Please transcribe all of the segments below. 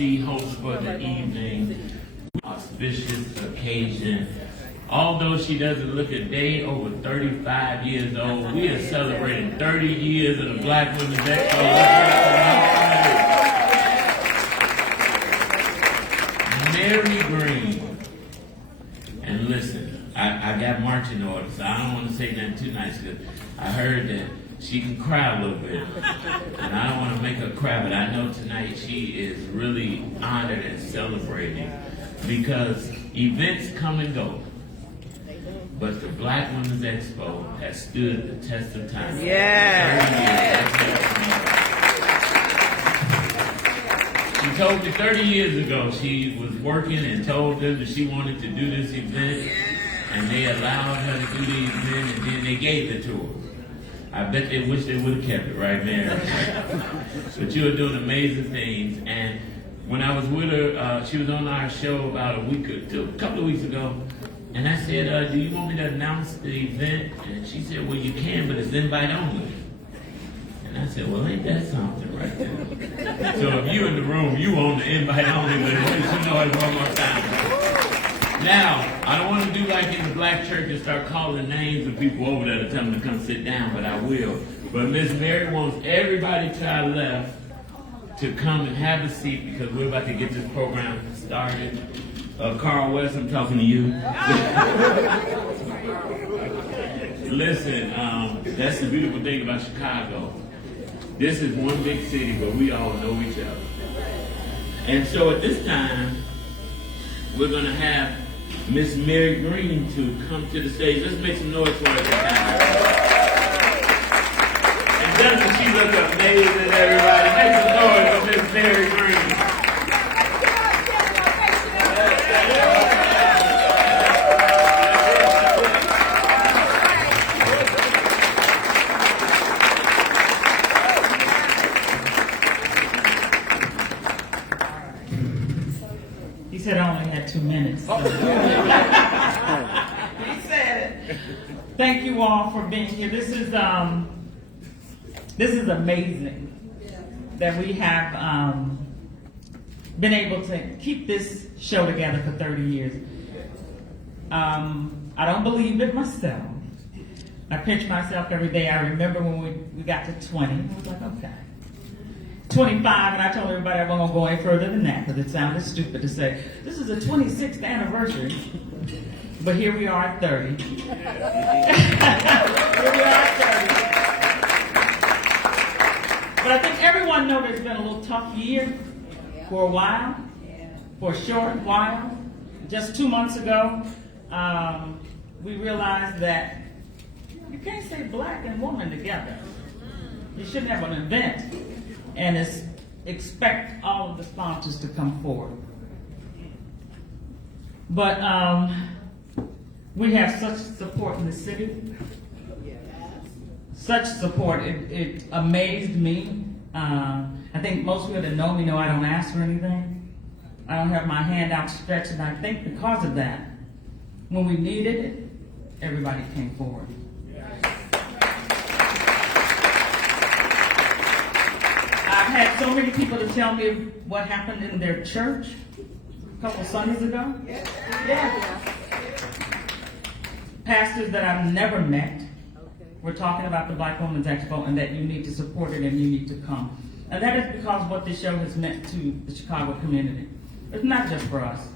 MC, host for the evening. Auspicious occasion. Although she doesn't look a day over 35 years old, we are celebrating 30 years of the Black Women's Expo. Mary Green. And listen, I got marching orders, so I don't want to say nothing too nice because I heard that she can cry a little bit. And I don't want to make her cry, but I know tonight she is really honored and celebrating because events come and go. But the Black Women's Expo has stood the test of time. Yeah. She told me 30 years ago she was working and told them that she wanted to do this event, and they allowed her to do the event, and then they gave it to her. I bet they wish they would have kept it, right, Mary? But you are doing amazing things, and when I was with her, she was on our show about a couple of weeks ago, and I said, do you want me to announce the event? And she said, well, you can, but it's invite only. And I said, well, ain't that something right there? So if you in the room, you on the invite only, but at least you know it one more time. Now, I don't want to do like in the black church and start calling names of people over there to tell them to come sit down, but I will. But Miss Mary wants everybody to our left to come and have a seat because we're about to get this program started. Carl West, I'm talking to you. Listen, that's the beautiful thing about Chicago. This is one big city, but we all know each other. And so at this time, we're going to have Miss Mary Green to come to the stage. Let's make some noise for her this time. And doesn't she look amazing, everybody? Make some noise for Miss Mary Green. He said I only had 2 minutes. So. He said it. Thank you all for being here. This is amazing that we have been able to keep this show together for 30 years. I don't believe it myself. I pinch myself every day. I remember when we got to 20. I was like, okay. 25, and I told everybody I wasn't going to go any further than that because it sounded stupid to say, this is the 26th anniversary. But here we are at 30. Here we are at 30. But I think everyone knows it's been a little tough year for a while, for a short while. Just 2 months ago, we realized that you can't say black and woman together. You shouldn't have an event and expect all of the sponsors to come forward. But we have such support in the city. Such support, it amazed me. I think most people that know me know I don't ask for anything. I don't have my hand outstretched, and I think because of that, when we needed it, everybody came forward. I've had so many people to tell me what happened in their church a couple Sundays ago. Yeah. Pastors that I've never met were talking about the Black Women's Expo and that you need to support it and you need to come. And that is because of what this show has meant to the Chicago community. It's not just for us.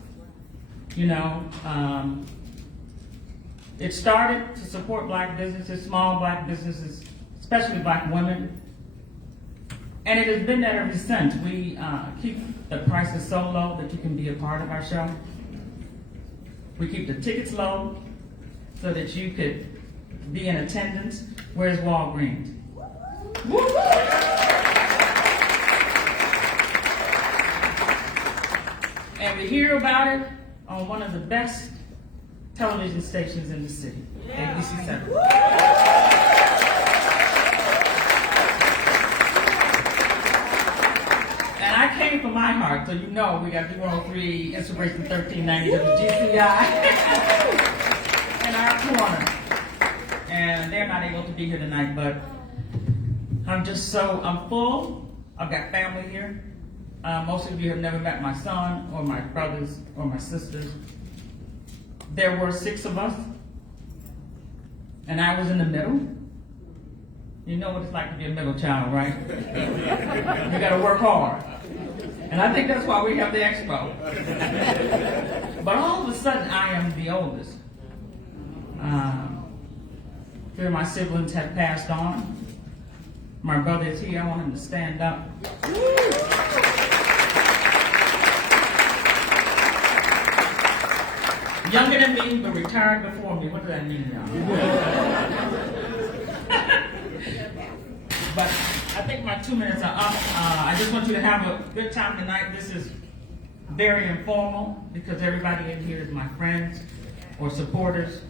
You know, it started to support black businesses, small black businesses, especially black women. And it has been that ever since. We keep the prices so low that you can be a part of our show. We keep the tickets low so that you could be in attendance. Where's Walgreens? Woo-hoo! And we hear about it on one of the best television stations in the city, ABC 7. And I came from my heart, so you know we got 203 Inspiration 1390 WGCI in our corner. And they're not able to be here tonight, but I'm full. I've got family here. Most of you have never met my son or my brothers or my sisters. There were 6 of us, and I was in the middle. You know what it's like to be a middle child, right? You gotta work hard. And I think that's why we have the Expo. But all of a sudden, I am the oldest. 3 of my siblings have passed on. My brother is here. I want him to stand up. Younger than me, but retired before me. What does that mean, y'all? But I think my 2 minutes are up. I just want you to have a good time tonight. This is very informal because everybody in here is my friends or supporters.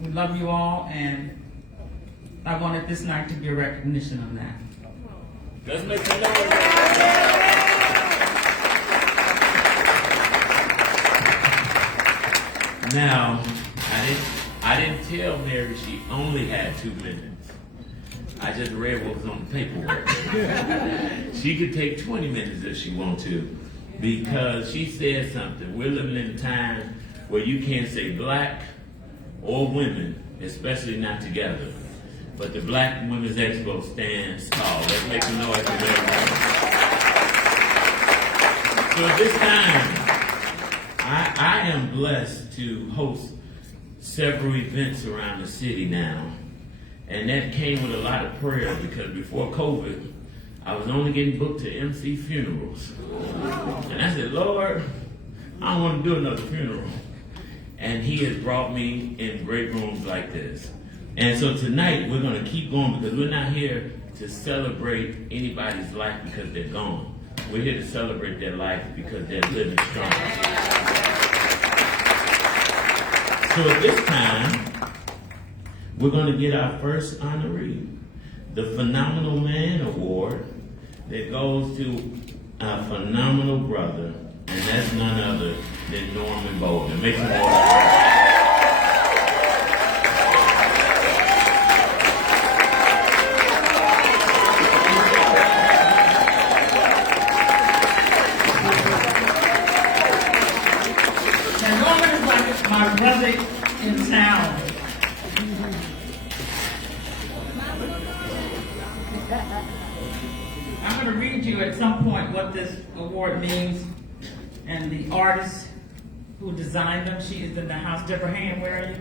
We love you all, and I wanted this night to be a recognition of that. Let's make some noise. Now, I didn't tell Mary she only had 2 minutes. I just read what was on the paperwork. She could take 20 minutes if she wants to, because she said something. We're living in a time where you can't say black or women, especially not together. But the Black Women's Expo stands tall. Let's make some noise for Mary. So at this time, I am blessed to host several events around the city now. And that came with a lot of prayer, because before COVID, I was only getting booked to MC funerals. And I said, Lord, I don't want to do another funeral. And he has brought me in great rooms like this. And so tonight, we're going to keep going, because we're not here to celebrate anybody's life because they're gone. We're here to celebrate their life because they're living strong. So at this time, we're going to get our first honoree, the Phenomenal Man Award, that goes to our phenomenal brother, and that's none other than Norman Bolden. Make some noise. My brother in town. I'm going to read you at some point what this award means, and the artist who designed them. She is in the house. Deborah Hand, where are you?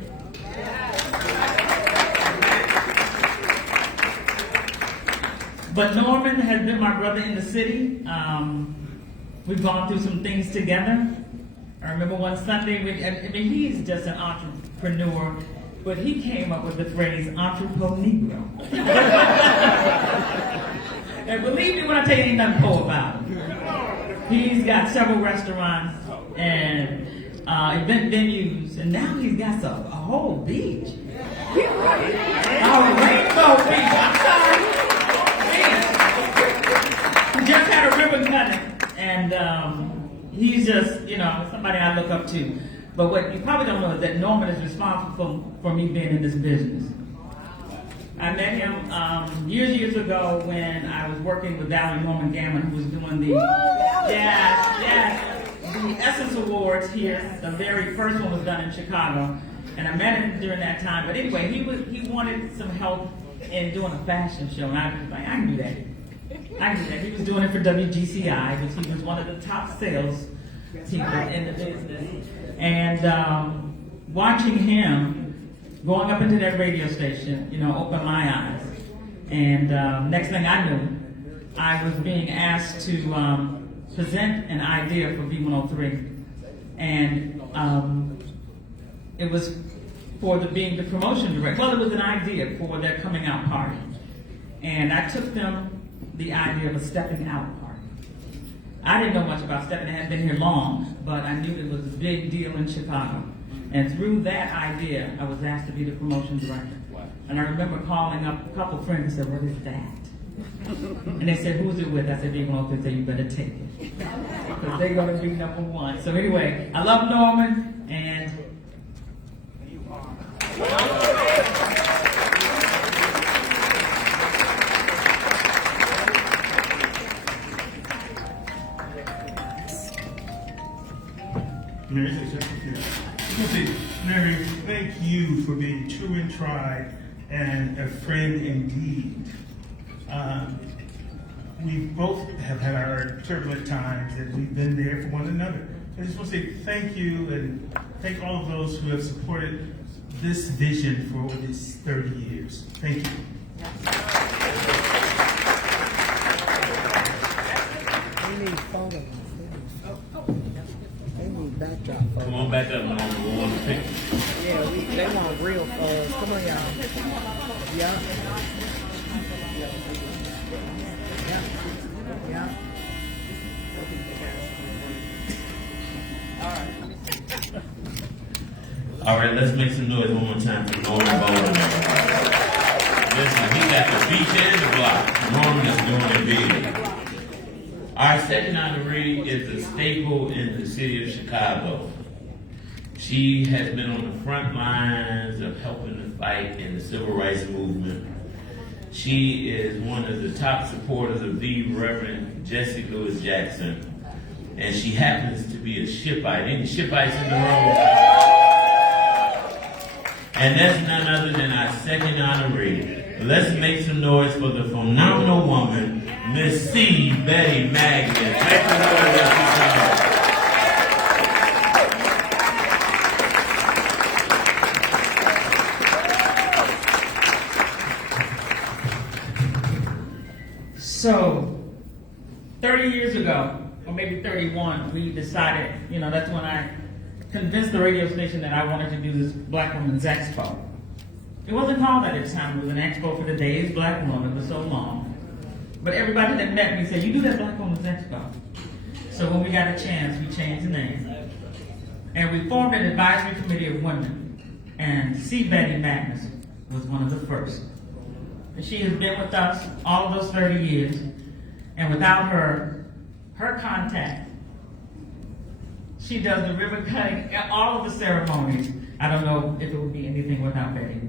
But Norman has been my brother in the city. We've gone through some things together. I remember one Sunday, he's just an entrepreneur, but he came up with the phrase, entrepreneur. And believe me when I tell you, ain't nothing poor about him. He's got several restaurants and event venues, and now he's got a whole beach. Rainbow Beach, I'm sorry. He just had a ribbon cutting, and he's just, somebody I look up to. But what you probably don't know is that Norman is responsible for me being in this business. I met him years ago when I was working with Valerie Norman Gammon, who was doing the Essence Awards here. The very first one was done in Chicago, and I met him during that time. But anyway, he wanted some help in doing a fashion show, and I was like, I can do that. He was doing it for WGCI, which he was one of the top sales people in the business. And watching him going up into that radio station, opened my eyes. And next thing I knew, I was being asked to present an idea for B103. And it was for being the promotion director. Well, it was an idea for their coming out party. And I took them the idea of a stepping out party. I didn't know much about stepping. I hadn't been here long, but I knew it was a big deal in Chicago. And through that idea, I was asked to be the promotion director. And I remember calling up a couple friends and said, what is that? And they said, who's it with? I said, B103. They said, you better take it. Because they're going to be #1. So anyway, I love Norman, and Mary, say something? Yeah. I want to say, Mary, thank you for being true and tried and a friend indeed. We both have had our turbulent times and we've been there for one another. I just want to say thank you and thank all of those who have supported this vision for over these 30 years. Thank you. They need photos. They need backdrop photos. Come on back up, man. We want to pick. Yeah, they want real photos. Come on, y'all. Yeah. Yeah. All right, let's make some noise one more time for Norman Bowler. Listen, he got the beach and the block. Norman is doing it big. Our second honoree is a staple in the city of Chicago. She has been on the front lines of helping the fight in the civil rights movement. She is one of the top supporters of the Reverend Jesse Lewis Jackson. And she happens to be a Shipite. Any Shipites in the room? And that's none other than our second honoree. Let's make some noise for the phenomenal woman, Miss C. Betty Magnus. Make some noise as she comes. So, 30 years ago, or maybe 31, we decided, that's when I convinced the radio station that I wanted to do this Black Women's Expo. It wasn't called that at the time. It was an expo for the days Black woman. It was so long. But everybody that met me said, you do that Black Women's Expo. So when we got a chance, we changed the name. And we formed an advisory committee of women. And C. Betty Magnus was one of the first. And she has been with us all of those 30 years. And without her contact, she does the ribbon cutting, all of the ceremonies. I don't know if it would be anything without Betty.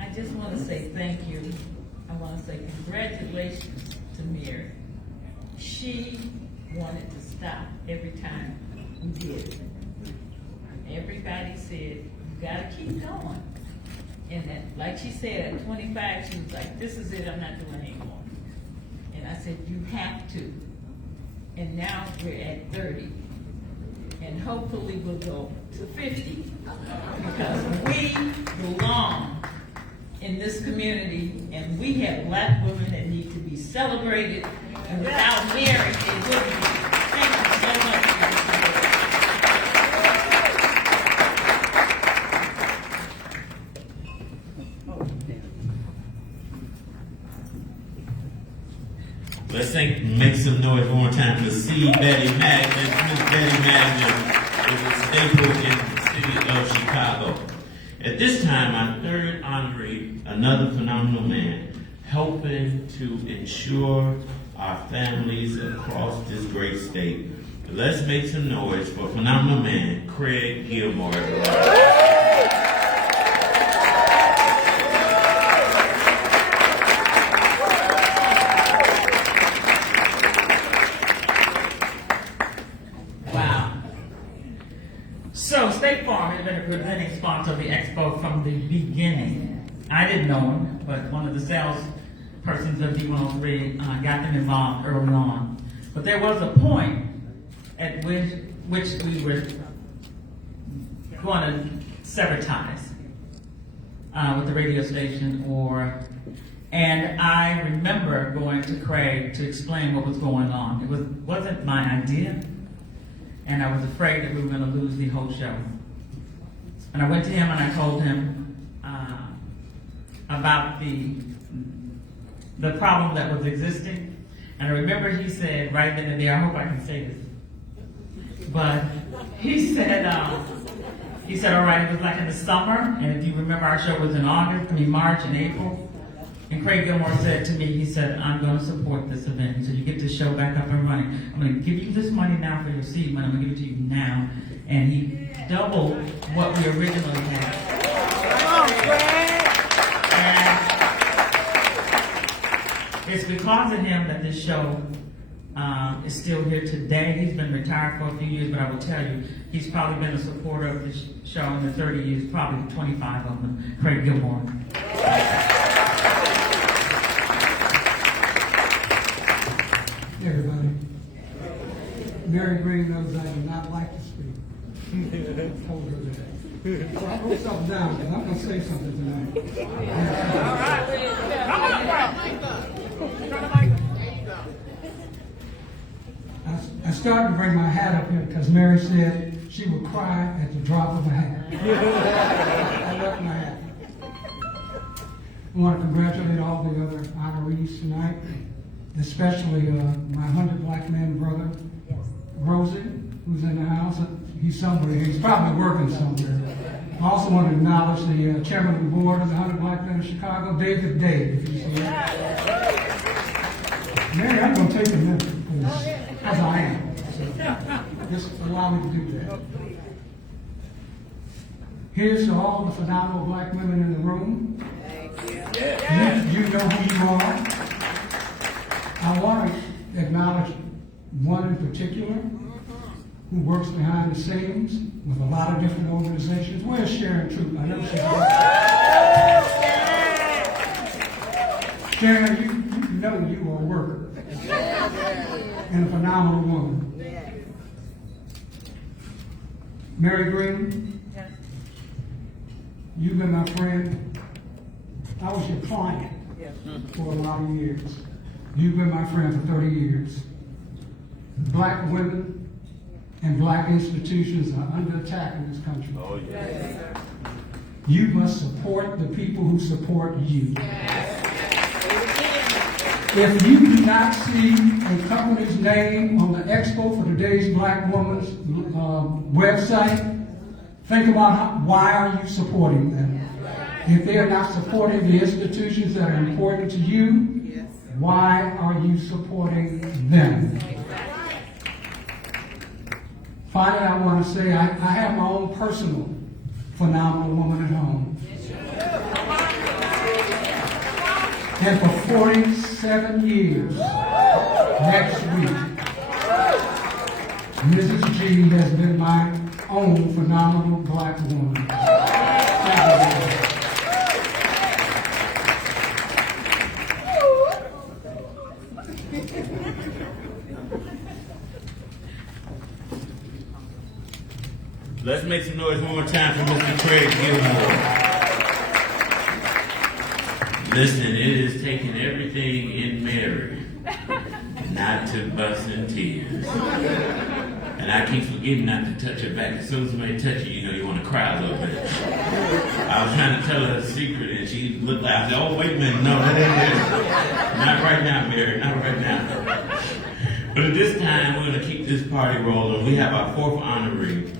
I just want to say thank you. I want to say congratulations to Mary. She wanted to stop every time we did it. Everybody said, you gotta keep going. And then, like she said, at 25, she was like, this is it, I'm not doing anymore. And I said, you have to. And now we're at 30. And hopefully we'll go to 50. Because we belong in this community, and we have Black women that need to be celebrated. And without Mary, it wouldn't be. Thank you so much for your support. Let's make some noise one more time for C. Betty Magnus. Miss Betty Magnus is a staple in the city of Chicago. At this time, our third honoree, another phenomenal man, helping to ensure our families across this great state. Let's make some noise for a phenomenal man, Craig Gilmore, everybody. So State Farm has been a presenting sponsor of the Expo from the beginning. I didn't know him, but one of the sales persons of D103 got them involved early on. But there was a point at which we were going to sever ties with the radio station, and I remember going to Craig to explain what was going on. It wasn't my idea. And I was afraid that we were going to lose the whole show. And I went to him and I told him about the problem that was existing. And I remember he said right then and there, I hope I can say this, but he said, all right, it was like in the summer, and if you remember our show was in March and April. And Craig Gilmore said to me, he said, I'm going to support this event. He said, you get the show back up and running. I'm going to give you this money now for your seed money. I'm going to give it to you now. And he doubled what we originally had. Come on, Craig. because of him that this show is still here today. He's been retired for a few years, but I will tell you, he's probably been a supporter of this show in the 30 years, probably 25 of them. Craig Gilmore. Hey everybody. Mary Green knows I do not like to speak. Told her that. So I wrote something down because I'm going to say something tonight. I started to bring my hat up here because Mary said she would cry at the drop of a hat. I left my hat. I want to congratulate all the other honorees tonight, especially my 100 Black Men brother, Rosie, who's in the house. He's somewhere. He's probably working somewhere. I also want to acknowledge the chairman of the board of the 100 Black Men of Chicago, David Day, if you see that. Mary, I'm going to take a minute, because I am. So just allow me to do that. Here's to all the phenomenal Black women in the room. You know who you are. I want to acknowledge one in particular who works behind the scenes with a lot of different organizations. Where's Sharon Troop? I know she's here. Sharon, you know you are a worker and a phenomenal woman. Mary Green, you've been my friend. I was your client for a lot of years. You've been my friend for 30 years. Black women and black institutions are under attack in this country. Oh, yes. You must support the people who support you. If you do not see a company's name on the Expo for today's Black Woman's website, think about why are you supporting them? If they are not supporting the institutions that are important to you, why are you supporting them? Finally, I want to say I have my own personal phenomenal woman at home. And for 47 years, next week, Mrs. G has been my own phenomenal Black woman. Thank you. Let's make some noise one more time for Mr. Craig Gilmore. Listen, it has taken everything in Mary not to bust in tears. And I keep forgetting not to touch her back. As soon as somebody touch you, you know you want to cry a little bit. I was trying to tell her a secret, and she looked like, I said, oh, wait a minute, no, that ain't it. Not right now, Mary, not right now. But at this time, we're going to keep this party rolling. We have our fourth honoree.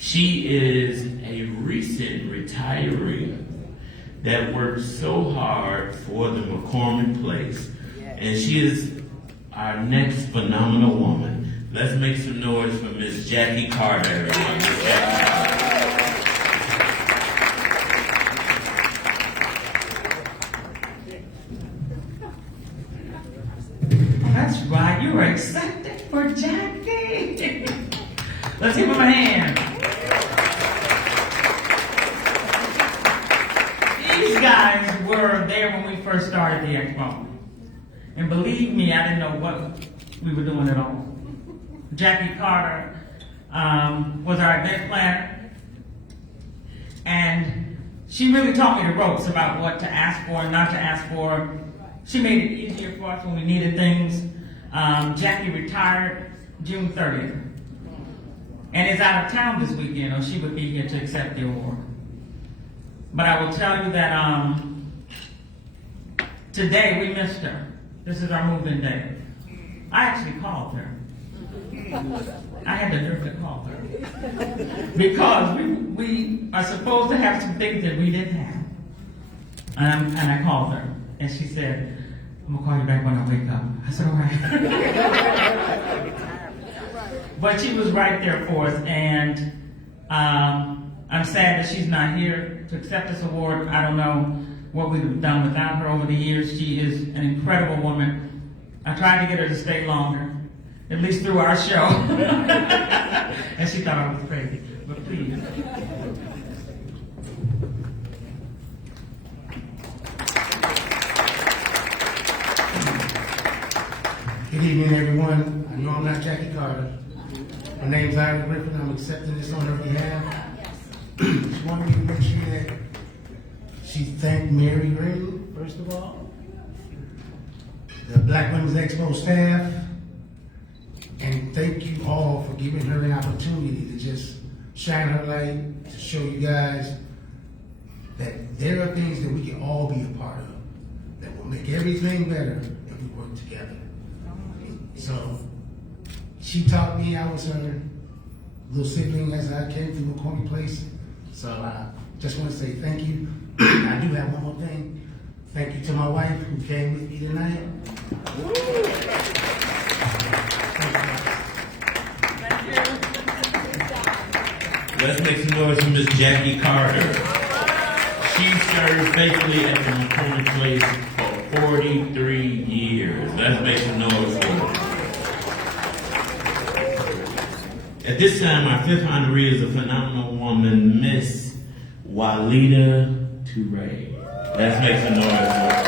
She is a recent retiree that worked so hard for the McCormick Place. And she is our next phenomenal woman. Let's make some noise for Miss Jackie Carter, everyone. Miss Jackie Carter. Oh, that's right, you were accepted for Jackie. Let's give him a hand. These guys were there when we first started the Expo. And believe me, I didn't know what we were doing at all. Jackie Carter was our event planner. And she really taught me the ropes about what to ask for and not to ask for. She made it easier for us when we needed things. Jackie retired June 30th. And is out of town this weekend, or she would be here to accept the award. But I will tell you that today we missed her. This is our move-in day. I actually called her. I had the nerve to call her. Because we are supposed to have some things that we didn't have. And I called her. And she said, I'm going to call you back when I wake up. I said, all right. But she was right there for us. And I'm sad that she's not here to accept this award. I don't know what we've done without her over the years. She is an incredible woman. I tried to get her to stay longer, at least through our show. And she thought I was crazy, but please. Good evening, everyone. I know I'm not Jackie Carter. My name's Ira Griffin. I'm accepting this on her behalf. She wanted me to make sure that she thanked Mary Green, first of all, the Black Women's Expo staff, and thank you all for giving her an opportunity to just shine her light, to show you guys that there are things that we can all be a part of that will make everything better if we work together. So she taught me. I was her little sibling as I came from a corny place. So I just want to say thank you. I do have one more thing. Thank you to my wife who came with me tonight. Let's make some noise for Miss Jackie Carter. She served faithfully at the McCormick Place for 43 years. Let's make some noise for her. At this time, our fifth honoree is a phenomenal woman, Miss Walida Toure. Let's make some noise for her.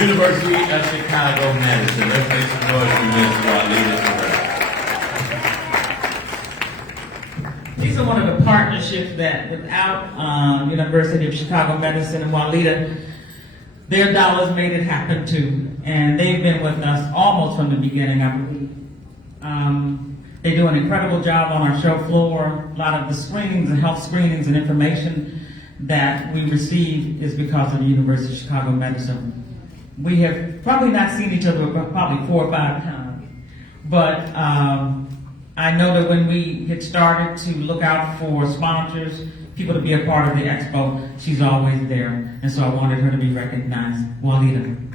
University of Chicago, Madison. Let's make some noise for Miss Walida Toure. These are one of the partnerships that without University of Chicago Medicine and Walida, their dollars made it happen too. And they've been with us almost from the beginning, I believe. They do an incredible job on our show floor. A lot of the screenings and health screenings and information that we receive is because of the University of Chicago Medicine. We have probably not seen each other probably 4 or 5 times. But I know that when we had started to look out for sponsors, people to be a part of the expo, she's always there. And so I wanted her to be recognized. Walida.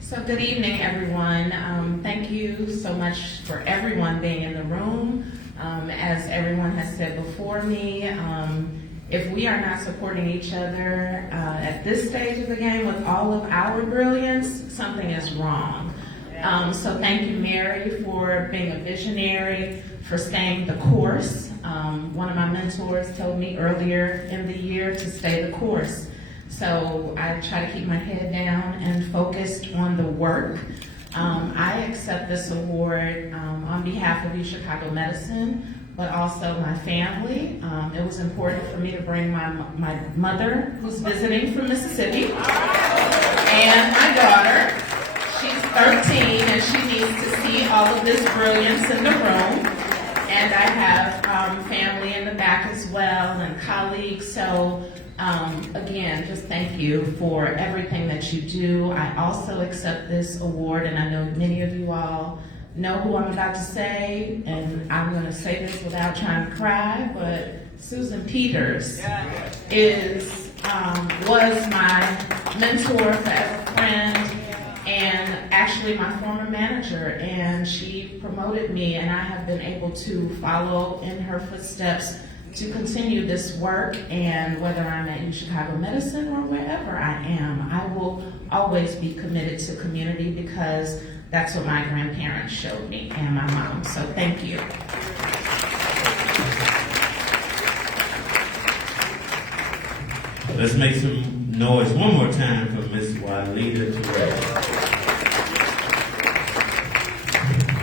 So good evening, everyone. Thank you so much for everyone being in the room. As everyone has said before me, if we are not supporting each other at this stage of the game with all of our brilliance, something is wrong. So thank you, Mary, for being a visionary, for staying the course. One of my mentors told me earlier in the year to stay the course. So I try to keep my head down and focused on the work. I accept this award on behalf of U Chicago Medicine, but also my family. It was important for me to bring my mother, who's visiting from Mississippi, and my daughter. She's 13 and she needs to see all of this brilliance in the room. And I have family in the back as well and colleagues. So again, just thank you for everything that you do. I also accept this award, and I know many of you all know who I'm about to say, and I'm going to say this without trying to cry, but Susan Peters was my mentor, forever friend, and actually my former manager, and she promoted me, and I have been able to follow in her footsteps to continue this work. And whether I'm at U Chicago Medicine or wherever I am, I will always be committed to community because that's what my grandparents showed me and my mom. So thank you. Let's make some noise one more time for Miss Walida Toure.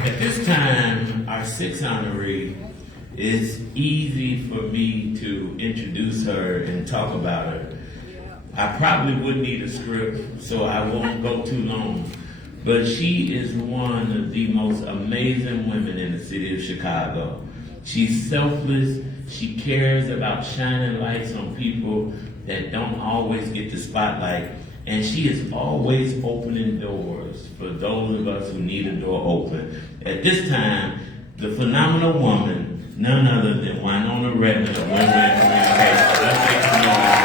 At this time, our sixth honoree, it's easy for me to introduce her and talk about her. I probably would need a script, so I won't go too long. But she is one of the most amazing women in the city of Chicago. She's selfless. She cares about shining lights on people that don't always get the spotlight. And she is always opening doors for those of us who need a door open. At this time, the phenomenal woman, none other than Winona Redmond of Women in Communication. Let's make some noise.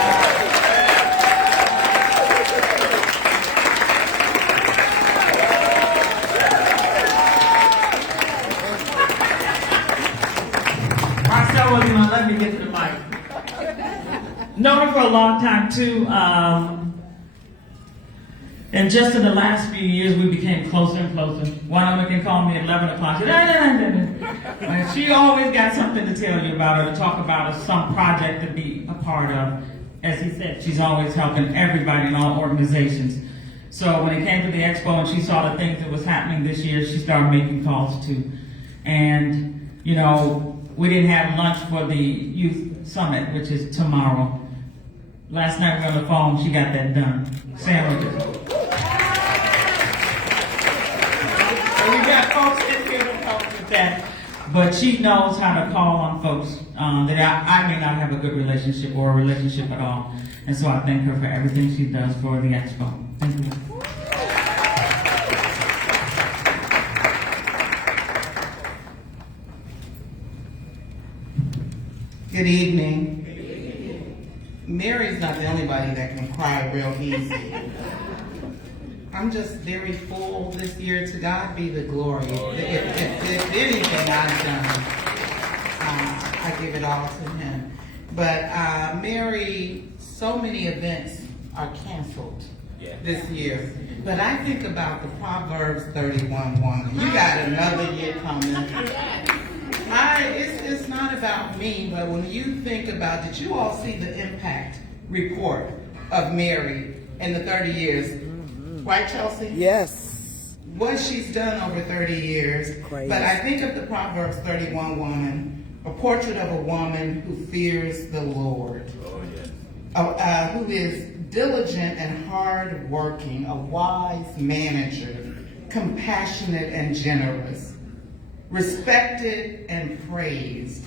a long time too. And just in the last few years, we became closer and closer. One of them can call me at 11 o'clock. And she always got something to tell you about or to talk about or some project to be a part of. As he said, she's always helping everybody in all organizations. So when it came to the expo and she saw the things that was happening this year, she started making calls too. And, you know, we didn't have lunch for the youth summit, which is tomorrow. Last night we were on the phone, she got that done. Sarah did. So we got folks in here to help with that. But she knows how to call on folks that I may not have a good relationship or a relationship at all. And so I thank her for everything she does for the expo. Thank you. Good evening. Mary's not the only body that can cry real easy. I'm just very full this year. To God be the glory. If anything I've done, I give it all to Him. But Mary, so many events are canceled this year. But I think about the Proverbs 31 woman. You got another year coming. It's not about me, but when you think about, did you all see the impact report of Mary in the 30 years? Right, Chelsea? Yes. What she's done over 30 years. Crazy. But I think of the Proverbs 31 woman, a portrait of a woman who fears the Lord. Who is diligent and hardworking, a wise manager, compassionate and generous, respected and praised.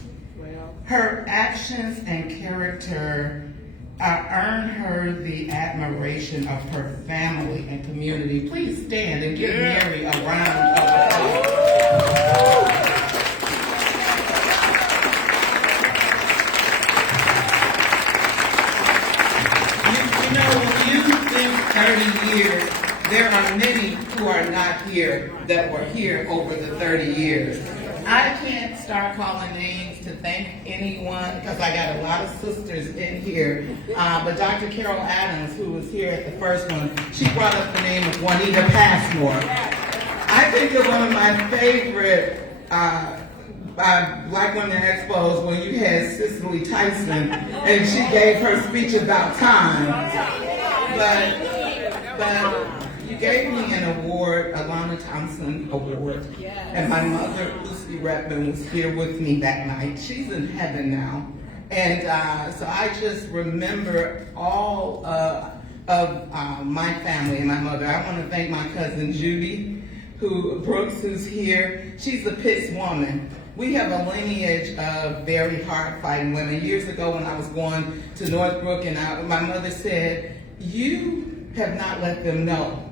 Her actions and character earn her the admiration of her family and community. Please stand and give Mary a round of applause. You know, when you think 30 years, there are many who are not here that were here over the 30 years. I can't start calling names to thank anyone because I got a lot of sisters in here. But Dr. Carol Adams, who was here at the first one, she brought up the name of Juanita Passmore. I think of one of my favorite Black Women Expos when you had Cicely Tyson and she gave her speech about time. But you gave me an award, a Lana Thompson Award, and my mother, Lucy Redmond, was here with me that night. She's in heaven now. And so I just remember all of my family and my mother. I want to thank my cousin Judy, Brooks, who's here. She's a Pitts woman. We have a lineage of very hard-fighting women. Years ago when I was going to Northbrook, and my mother said, "You have not let them know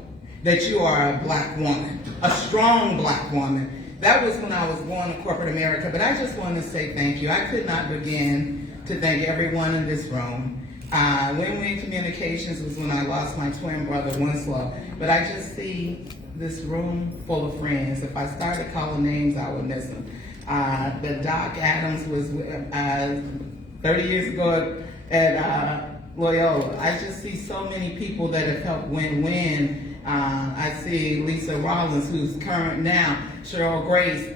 that you are a Black woman, a strong Black woman." That was when I was born in corporate America, but I just want to say thank you. I could not begin to thank everyone in this room. Win-Win Communications was when I lost my twin brother, Winslow, but I just see this room full of friends. If I started calling names, I would miss them. But Doc Adams was 30 years ago at Loyola. I just see so many people that have helped Win-Win. I see Lisa Rollins, who's current now, Cheryl Grace,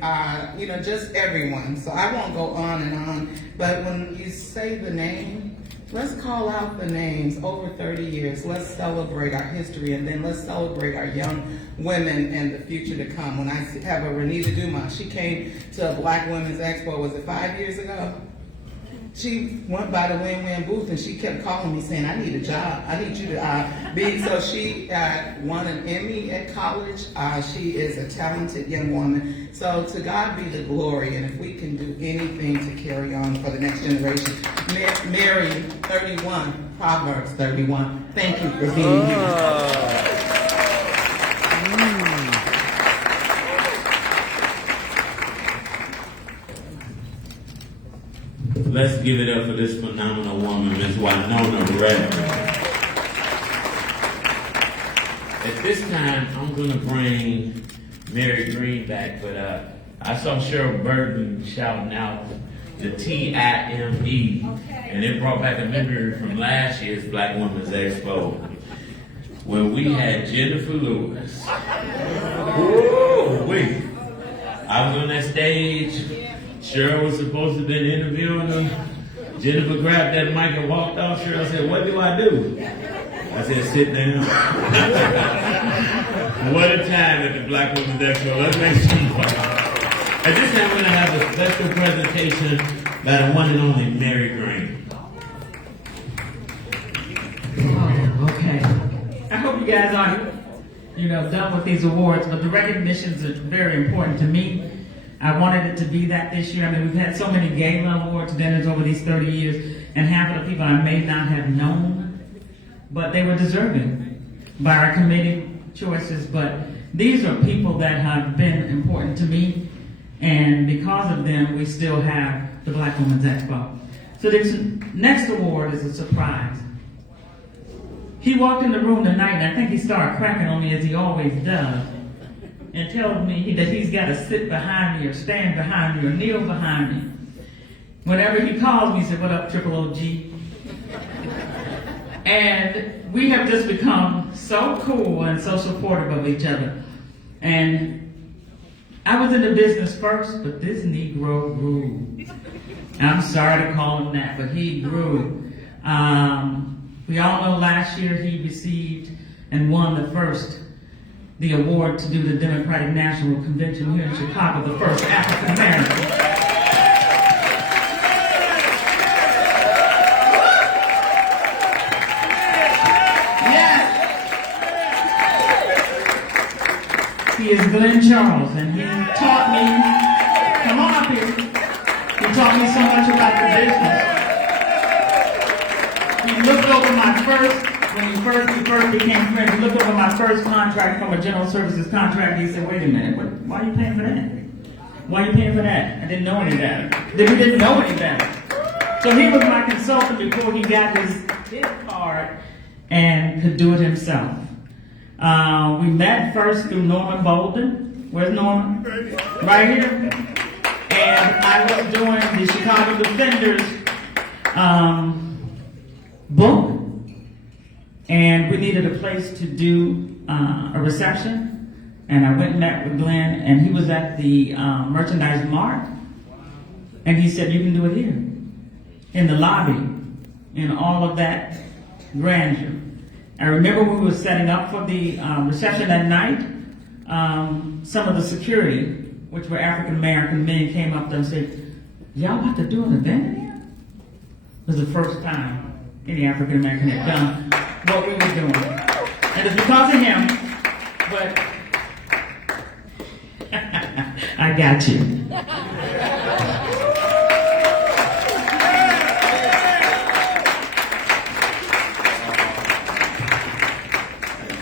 just everyone. So I won't go on and on. But when you say the name, let's call out the names over 30 years. Let's celebrate our history, and then let's celebrate our young women and the future to come. When I have a Renita Dumas, she came to a Black Women's Expo, was it 5 years ago? She went by the Win-Win booth and she kept calling me saying, "I need a job. I need you to be." So she won an Emmy at college. She is a talented young woman. So to God be the glory. And if we can do anything to carry on for the next generation. Mary 31, Proverbs 31. Thank you for being here. Let's give it up for this phenomenal woman, Ms. Winona Redmond. At this time, I'm going to bring Mary Green back, but I saw Cheryl Burton shouting out the TIME, and it brought back a memory from last year's Black Women's Expo, where we had Jennifer Lewis. Ooh, wait. I was on that stage. Cheryl was supposed to have been interviewing her. Jennifer grabbed that mic and walked off. Cheryl said, "What do I do?" I said, "Sit down." What a time at the Black Women's Expo. Let's make some fun. At this time, we're going to have a special presentation by the one and only Mary Green. Oh, okay. I hope you guys are, done with these awards, but the recognitions are very important to me. I wanted it to be that this year. I mean, we've had so many gala awards dinners over these 30 years, and half of the people I may not have known, but they were deserving by our committee choices. But these are people that have been important to me, and because of them, we still have the Black Women's Expo. So this next award is a surprise. He walked in the room tonight, and I think he started cracking on me as he always does, and tells me that he's got to sit behind me or stand behind me or kneel behind me. Whenever he calls me, he said, "What up, Triple OG?" And we have just become so cool and so supportive of each other. And I was in the business first, but this Negro grew. I'm sorry to call him that, but he grew. We all know last year he received and won the award to do the Democratic National Convention here in Chicago, the first African American. Yes. He is Glenn Charles, and he taught me, come on up here, he taught me so much about the business. He looked over my when we first became friends, he looked over my first contract from a general services contract. He said, "Wait a minute, why are you paying for that? Why are you paying for that?" I didn't know any better. We didn't know any better. So he was my consultant before he got his card and could do it himself. We met first through Norman Bolden. Where's Norman? Right here. And I was doing the Chicago Defenders book. And we needed a place to do a reception. And I went and met with Glenn, and he was at the Merchandise Mart. And he said, "You can do it here, in the lobby, in all of that grandeur." I remember when we were setting up for the reception that night, some of the security, which were African American men, came up there and said, "Y'all about to do an event in here?" It was the first time any African American had done what we were doing. And it's because of him, but I got you.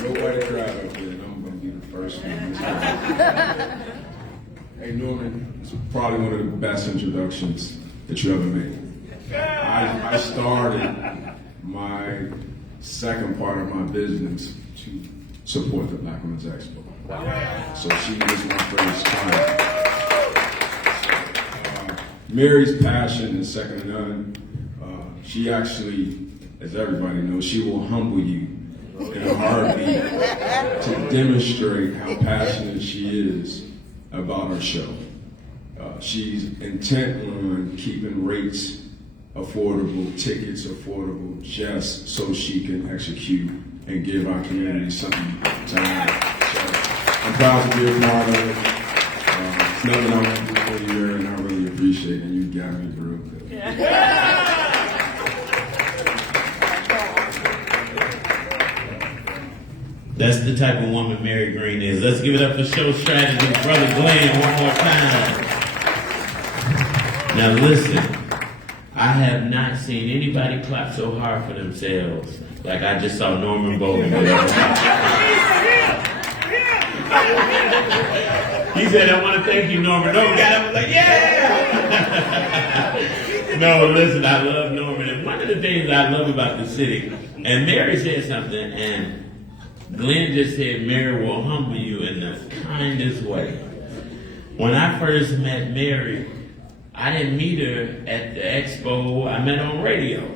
Nobody cried up there, and I'm going to be the first one. Hey, Norman, it's probably one of the best introductions that you ever made. I started my second part of my business to support the Black Women's Expo. So she was my first client. Mary's passion is second to none. She actually, as everybody knows, she will humble you in a heartbeat to demonstrate how passionate she is about her show. She's intent on keeping rates affordable, tickets affordable, just so she can execute and give our community something to have. So I'm proud to be a part of it. It's nothing I want to do for you, and I really appreciate it, and you got me real good. That's the type of woman Mary Green is. Let's give it up for show strategist, Brother Glenn, one more time. Now listen. I have not seen anybody clap so hard for themselves like I just saw Norman Bolden. He said, "I want to thank you, Norman." Norman got up and was like, "Yeah!" No, listen, I love Norman. And one of the things I love about the city, and Mary said something, and Glenn just said, "Mary will humble you in the kindest way." When I first met Mary, I didn't meet her at the Expo. I met her on radio.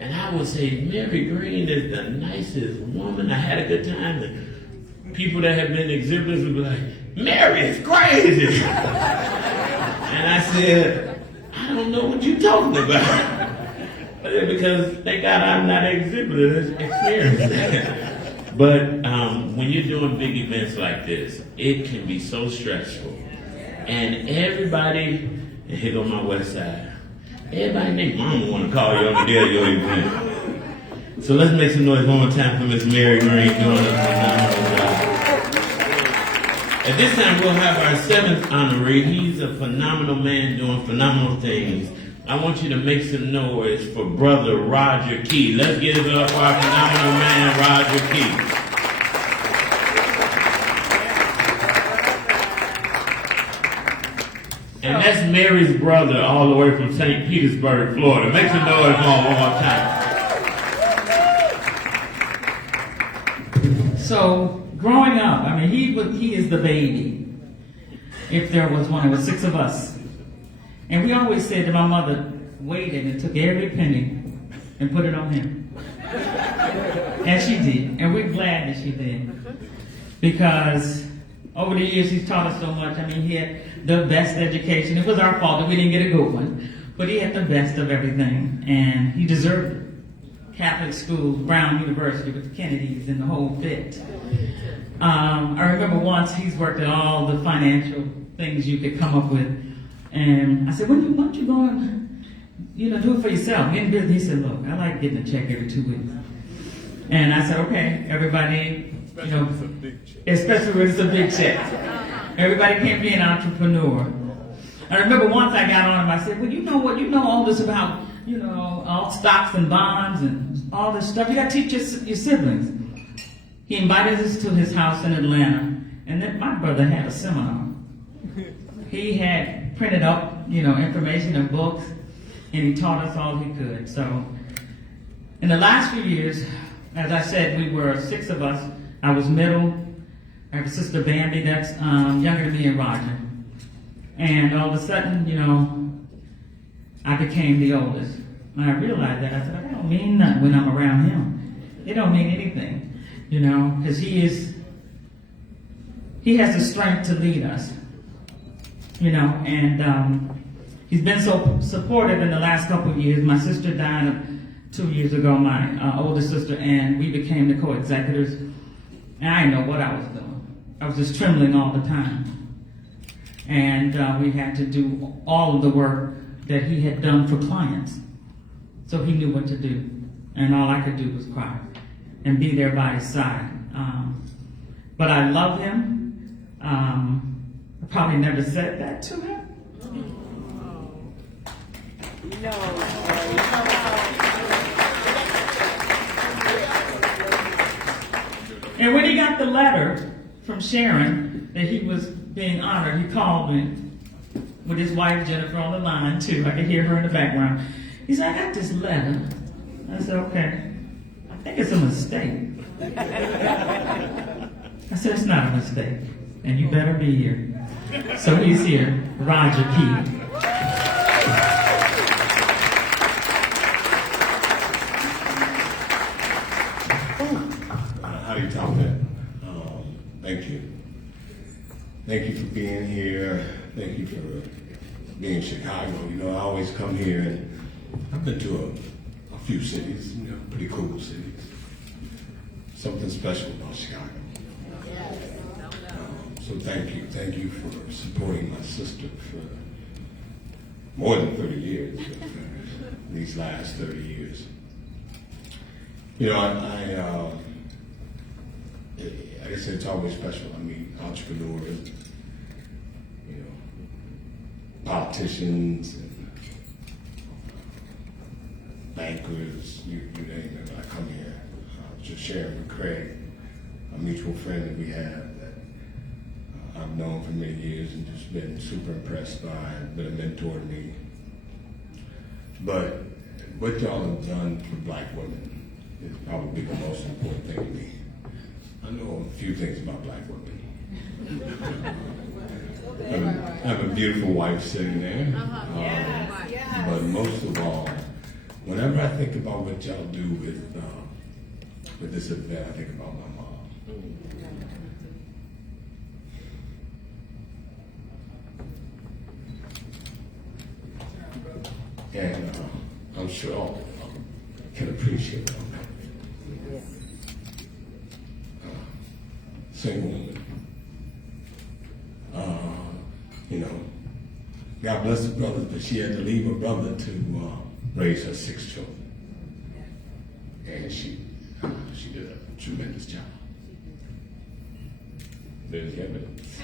And I would say, Mary Green is the nicest woman. I had a good time. The people that have been exhibitors would be like, Mary is crazy. And I said, I don't know what you're talking about. Because thank God I'm not an exhibitor that's experienced. But when you're doing big events like this, it can be so stressful. And everybody, and here go my west side, everybody named mama want to call you on the day of your event. So let's make some noise one more time for Miss Mary Green doing a phenomenal job. At this time, we'll have our 7th honoree. He's a phenomenal man doing phenomenal things. I want you to make some noise for Brother Roger Key. Let's give it up for our phenomenal man, Roger Key. And that's Mary's brother all the way from St. Petersburg, Florida. Make some noise for him one more time. So, growing up, I mean, he is the baby. If there was one, it was 6 of us. And we always said that my mother waited and took every penny and put it on him. And she did. And we're glad that she did. Because over the years, he's taught us so much. I mean, he had the best education. It was our fault that we didn't get a good one. But he had the best of everything. And he deserved it. Catholic schools, Brown University with the Kennedys and the whole bit. I remember once he's worked at all the financial things you could come up with. And I said, why don't you go and, do it for yourself, get in business? He said, look, I like getting a check every 2 weeks. And I said, okay, everybody, especially when it's a big check. Everybody can't be an entrepreneur. I remember once I got on him, I said, well, you know what, you know all this about, all stocks and bonds and all this stuff. You got to teach your siblings. He invited us to his house in Atlanta, and then my brother had a seminar. He had printed up, information and books, and he taught us all he could. So, in the last few years, as I said, we were 6 of us. I was middle. I have a sister, Bambi, that's younger than me and Roger. And all of a sudden, I became the oldest. And I realized that. I said, I don't mean nothing when I'm around him. It don't mean anything, because he has the strength to lead us. And he's been so supportive in the last couple of years. My sister died 2 years ago, my oldest sister, and we became the co-executors. And I didn't know what I was doing. I was just trembling all the time. And we had to do all of the work that he had done for clients. So he knew what to do. And all I could do was cry and be there by his side. But I love him. I probably never said that to him. And when he got the letter from Sharon that he was being honored, he called me with his wife Jennifer on the line too. I could hear her in the background. He said, I got this letter. I said, okay. I think it's a mistake. I said, it's not a mistake. And you better be here. So he's here, Roger Key. How do you top that? Thank you. Thank you for being here. Thank you for being in Chicago. I always come here, and I've been to a few cities, pretty cool cities. Something special about Chicago. So thank you. Thank you for supporting my sister for more than 30 years, but for these last 30 years. I guess it's always special. I mean, entrepreneurs, politicians, and bankers, you name it. I come here. Just sharing with Craig, a mutual friend that we have that I've known for many years and just been super impressed by, been a mentor to me. But what y'all have done for Black women is probably the most important thing to me. I know a few things about Black women. I have a beautiful wife sitting there. But most of all, whenever I think about what y'all do with this event, I think about my mom. And I'm sure all can appreciate that. Single woman. You know, God bless the brothers, but she had to leave her brother to raise her 6 children. And she did a tremendous job. There's evidence.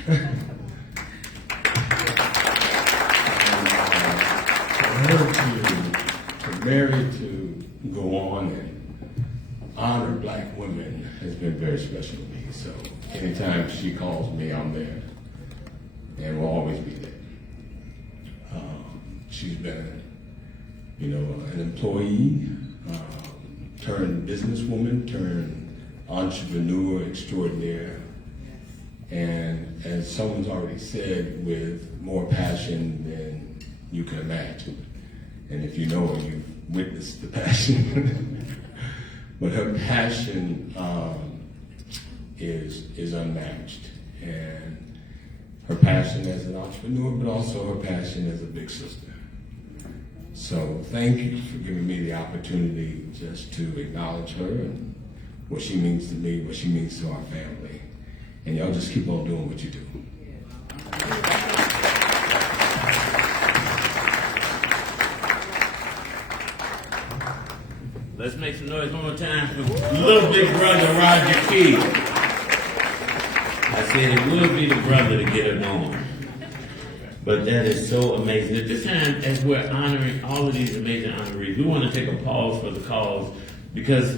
For Mary to go on and honor black women has been very special to me. So anytime she calls me, I'm there. And will always be there. She's been, you know, an employee, turned businesswoman, turned entrepreneur extraordinaire. And as someone's already said, with more passion than you can imagine. And if you know her, you've witnessed the passion. But her passion is unmatched. And her passion as an entrepreneur, but also her passion as a big sister. So thank you for giving me the opportunity just to acknowledge her and what she means to me, what she means to our family. And y'all just keep on doing what you do. Let's make some noise one more time for little big brother Roger Key. I said it would be the brother to get it on. But that is so amazing. At this time, as we're honoring all of these amazing honorees, we want to take a pause for the cause because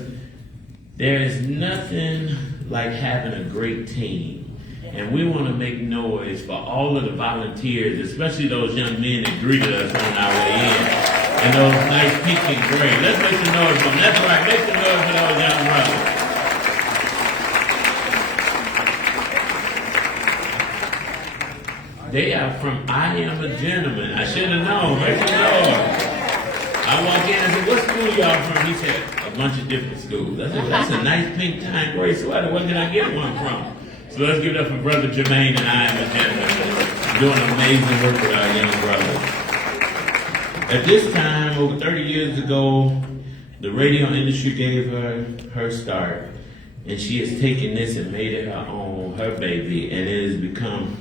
there is nothing like having a great team. And we want to make noise for all of the volunteers, especially those young men that greeted us on our way in. And those nice pink and gray. Let's make some noise for them. That's right, make some noise for those young brothers. They are from I Am a Gentleman. I should have known. Make some noise. I walk in and said, what school y'all from? He said, a bunch of different schools. I said, that's a nice pink tie and gray sweater. Where did I get one from? So let's give it up for Brother Jermaine and I Am a Gentleman. Doing amazing work with our young brothers. At this time, over 30 years ago, the radio industry gave her start, and she has taken this and made it her own, her baby, and it has become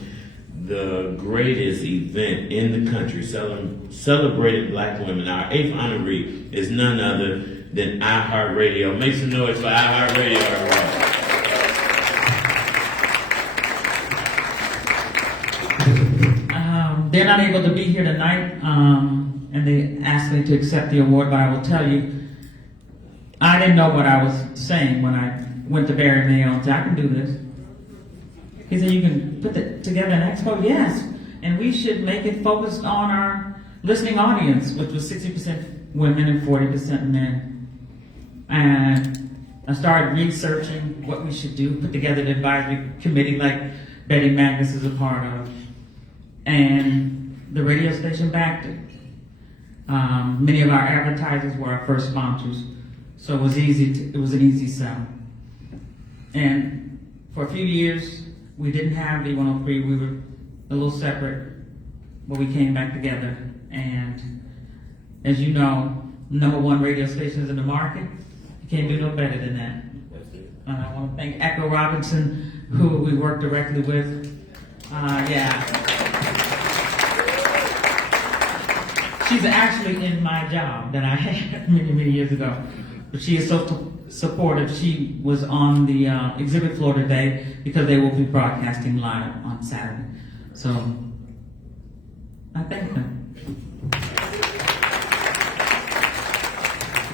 the greatest event in the country celebrating black women. Our 8th honoree is none other than iHeartRadio. Make some noise for iHeartRadio, everyone. They're not able to be here tonight, and they asked me to accept the award, but I will tell you, I didn't know what I was saying when I went to Barry Mayo and said, I can do this. He said, you can put together an expo? Yes. And we should make it focused on our listening audience, which was 60% women and 40% men. And I started researching what we should do, put together an advisory committee like Betty Magnus is a part of. And the radio station backed it. Many of our advertisers were our first sponsors, so it was an easy sell. And for a few years, we didn't have V103. We were a little separate, but we came back together. And as you know, #1 radio stations in the market, you can't do no better than that. I want to thank Echo Robinson, who we work directly with. She's actually in my job that I had many years ago. But she is so supportive. She was on the exhibit floor today because they will be broadcasting live on Saturday. So I thank them.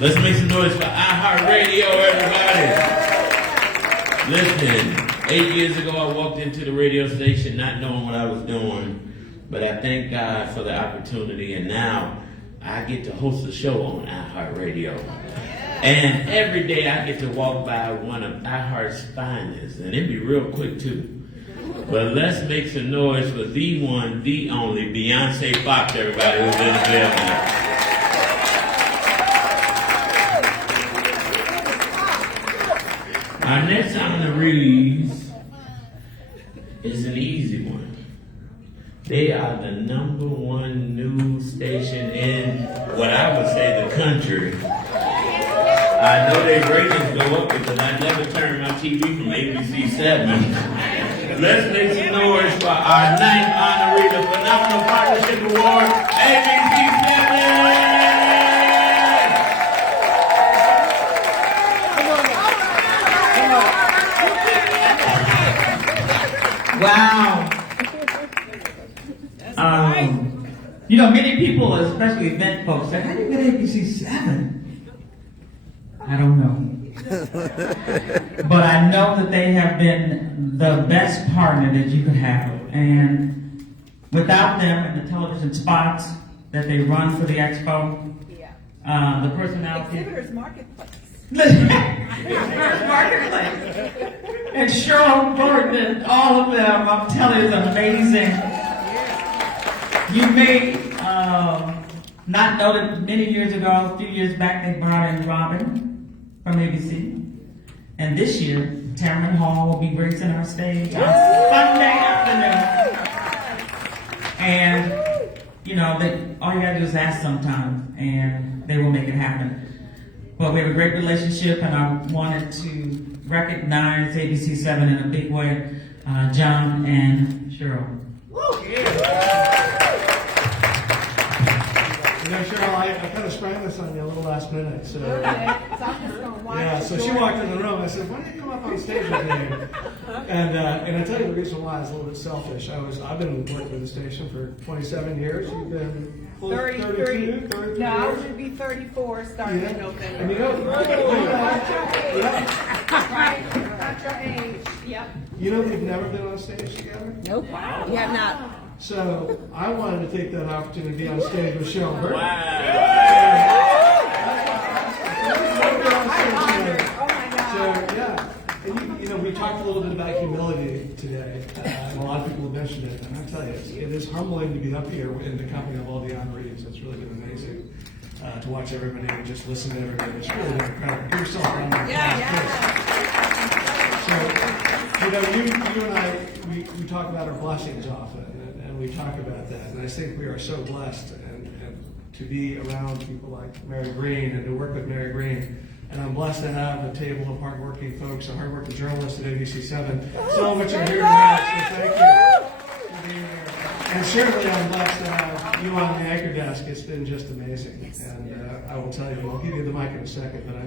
Let's make some noise for iHeartRadio, everybody. Listen, 8 years ago I walked into the radio station not knowing what I was doing. But I thank God for the opportunity, and now I get to host a show on iHeartRadio. And every day I get to walk by one of iHeart's finest, and it'd be real quick too. But let's make some noise for the one, the only Beyonce Fox, everybody who's in the building. Our next honorees is an easy one. They are the #1 news station in what I would say the country. I know their ratings go up because I never turn my TV from ABC 7. Let's make some noise for our 9th honoree, the Phenomenal Partnership Award, ABC 7. Wow. You know, many people, especially event folks, say, how do you get ABC 7? I don't know. But I know that they have been the best partner that you could have. And without them and the television spots that they run for the Expo, the personality. Exhibitors Marketplace. Marketplace. And Cheryl Burton, all of them, I'm telling you, it's amazing. You may not know that many years ago, a few years back, they brought in Robin from ABC. And this year, Tamron Hall will be gracing our stage on Sunday afternoon. And, you know, all you gotta do is ask sometimes, and they will make it happen. But we have a great relationship, and I wanted to recognize ABC 7 in a big way, John and Cheryl. You know, Cheryl, I kind of sprang this on you a little last minute. So, so she walked in the room. I said, "Why don't you come up on stage with me?" And I tell you the reason why is a little bit selfish. I've been working with the station for 27 years. You've been 32, 33 No, I years. would be 34 starting in November. And you know, Not your age. Yep. you know, we've never been on stage together. Nope. Wow. You have not. So I wanted to take that opportunity to be on stage with Cheryl Burton. So yeah, and you know, we talked a little bit about humility today, and a lot of people have mentioned it. And I tell you, it is humbling to be up here in the company of all the honorees. It's really been amazing to watch everybody and just listen to everybody. It's really been incredible. Give yourself a round of applause. So, you know, you and I, we talk about our blessings often, and we talk about that. And I think we are so blessed and to be around people like Mary Green and to work with Mary Green. And I'm blessed to have a table of hardworking folks, a hardworking journalist at ABC7. So much are here tonight, so thank you for being here. And certainly I'm blessed to have you on the anchor desk. It's been just amazing. And I will tell you, I'll give you the mic in a second, but I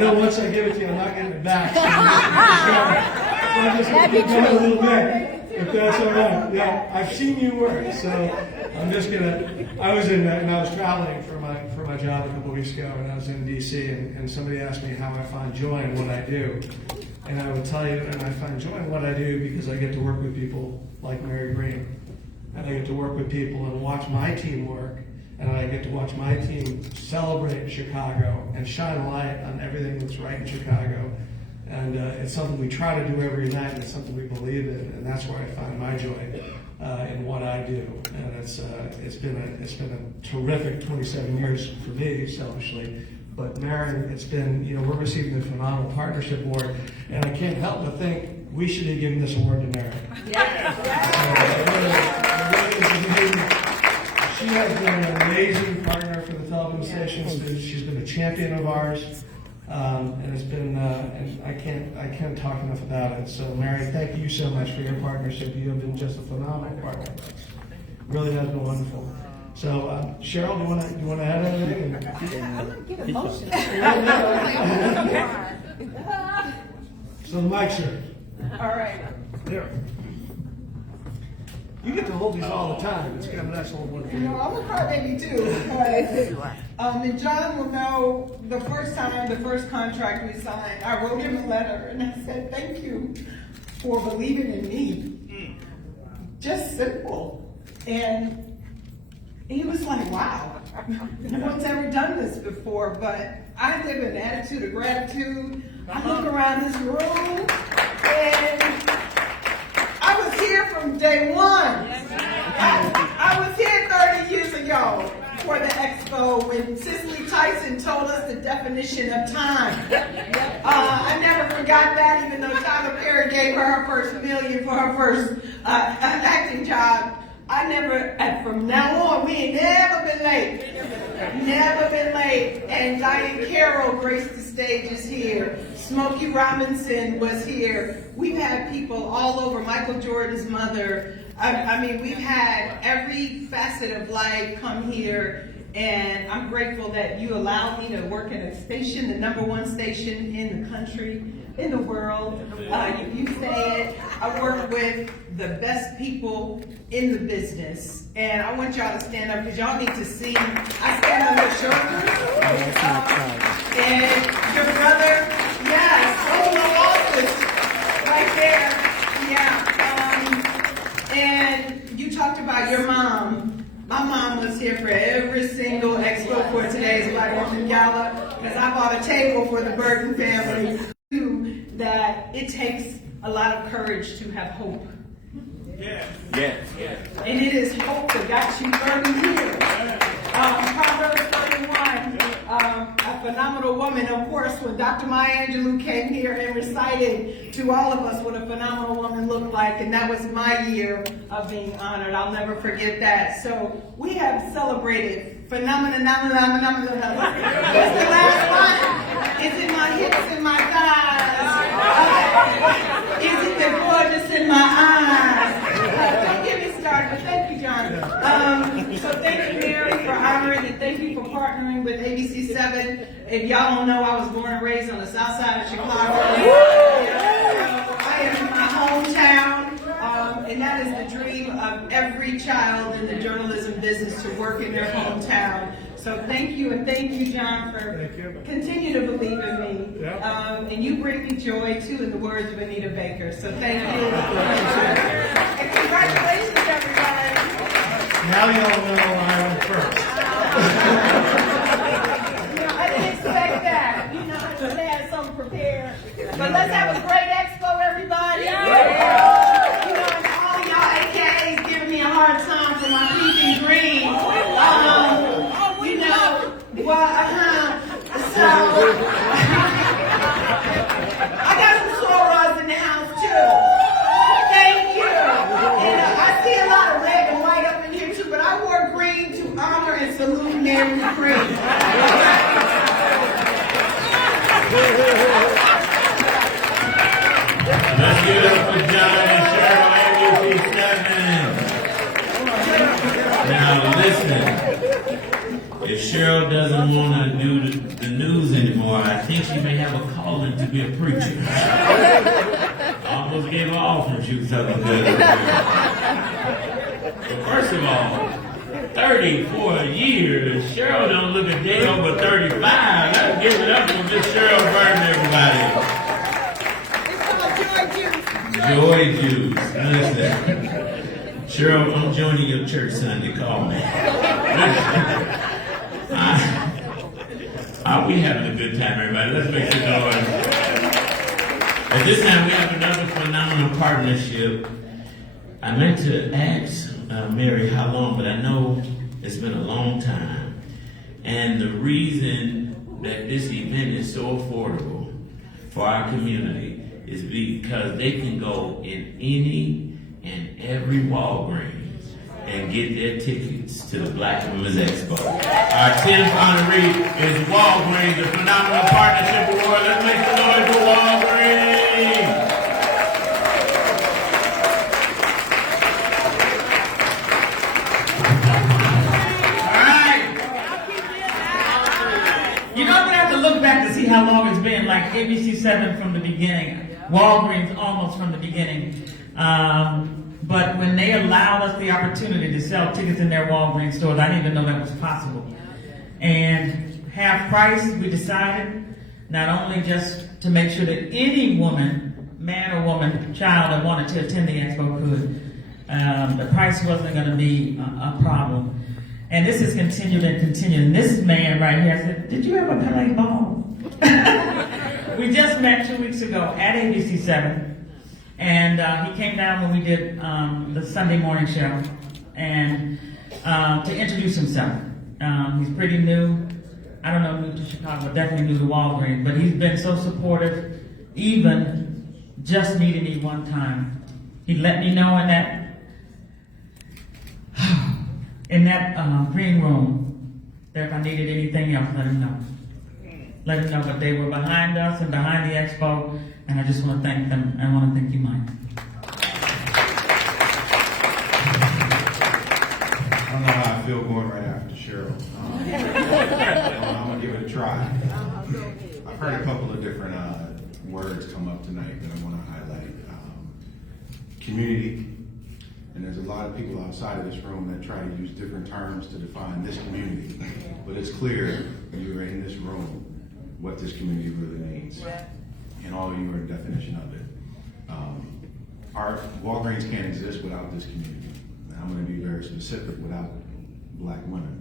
know once I give it to you, I'm not getting it back. So I'm just going to keep going a little bit, if that's all right. Yeah, I've seen you work, so I'm just gonna. I was traveling for my job a couple of weeks ago, and I was in D.C. and somebody asked me how I find joy in what I do, and I would tell you, and I find joy in what I do because I get to work with people like Mary Green, and I get to work with people and watch my team work, and I get to watch my team celebrate Chicago and shine a light on everything that's right in Chicago. And it's something we try to do every night, and it's something we believe in, and that's where I find my joy in what I do. And it's been a terrific 27 years for me, selfishly. But Mary, it's been, you know, we're receiving the Phenomenal Partnership Award, and I can't help but think we should be giving this award to Mary. She has been an amazing partner for the television station. She's been a champion of ours. And it's been, and I can't talk enough about it. So, Mary, thank you so much for your partnership. You have been just a phenomenal partner. Really has been wonderful. So, Cheryl, do you want to add anything? I'm going to get emotional. So the mic's here. All right. There. You get to hold these all the time. It's kind of an excellent one for You know, you. I'm a crybaby too. And John will know the first contract we signed, I wrote him a letter and I said, thank you for believing in me. Just simple. And he was like, wow, no one's ever done this before, but I live in an attitude of gratitude. I look around this room and I was day one. I was here 30 years ago for the Expo when Cicely Tyson told us the definition of time. I never forgot that, even though Tyler Perry gave her her first million for her first acting job. I never, and from now on, we ain't never been late. Never been late. And Diane Carroll graced the stages here. Smokey Robinson was here. We've had people all over, Michael Jordan's mother. I mean, we've had every facet of life come here. And I'm grateful that you allowed me to work at a station, the #1 station in the country, in the world. You say it. I work with the best people in the business. And I want y'all to stand up because y'all need to see. I stand on your shoulders. And your brother, yes, Ola office, right there. Yeah. And you talked about your mom. My mom was here for every single Expo for today's Black Woman Gala because I bought a table for the Burton family. That it takes a lot of courage to have hope. Yes. And it is hope that got you 30 years. Proverbs 31, a phenomenal woman. Of course, when Dr. Maya Angelou came here and recited to all of us what a phenomenal woman looked like, and that was my year of being honored. I'll never forget that. So we have celebrated phenomenal. What's the last one? Is it my hips and my thighs? Is it the gorgeous in my eyes? Don't get me started, but thank you, John. So thank you, Mary, for honoring, and thank you for partnering with ABC7. If y'all don't know, I was born and raised on the south side of Chicago. I am in my hometown, and that is the dream of every child in the journalism business to work in their hometown. So thank you, and thank you, John, for continue to believe in me. Yep. And you bring me joy, too, in the words of Anita Baker. So thank you. And congratulations, everybody. Now y'all know I went first. I didn't expect that. I should have had something prepared. But let's have a great Expo, everybody. And all y'all AKAs giving me a hard time for my pink and green. So, I got some Soros in the house too. Thank you. And I see a lot of red and white up in here too, but I wore green to honor and salute Mary Green. Let's give it up for John and Cheryl, ABC7. Now listen. If Cheryl doesn't want to do the news anymore, I think she may have a calling to be a preacher. I almost gave her off when she was telling good. But first of all, 34 years, Cheryl don't look a day over 35. Let's give it up for Miss Cheryl Burton, everybody. Joy Juice. Listen. Cheryl, I'm joining your church Sunday. Call me. We having a good time, everybody. Let's make some noise. At this time, we have another phenomenal partnership. I meant to ask Mary how long, but I know it's been a long time. And the reason that this event is so affordable for our community is because they can go in any and every Walgreens and get their tickets to the Black Women's Expo. Our 10th honoree is Walgreens, a phenomenal partnership award. Let's make some noise for Walgreens. All right. You know, we have to look back to see how long it's been, like ABC7 from the beginning, Walgreens almost from the beginning. But when they allowed us the opportunity to sell tickets in their Walgreens stores, I didn't even know that was possible. And half price, we decided not only just to make sure that any woman, man or woman, child that wanted to attend the Expo could. The price wasn't going to be a problem. And this has continued and continued. And this man right here said, did you ever play ball? We just met 2 weeks ago at ABC7. And he came down when we did the Sunday morning show, and to introduce himself. He's pretty new. I don't know, new to Chicago, but definitely new to Walgreens. But he's been so supportive, even just meeting me one time. He let me know in that green room that if I needed anything else, let him know. Let him know. But they were behind us and behind the expo, and I just want to thank them. I want to thank you, Mike. I don't know how I feel going right after Cheryl. I'm gonna give it a try. I've heard a couple of different words come up tonight that I want to highlight. Community, and there's a lot of people outside of this room that try to use different terms to define this community, but it's clear when you're in this room what this community really means, and all your definition of it. Our Walgreens can't exist without this community. And I'm going to be very specific, without Black women.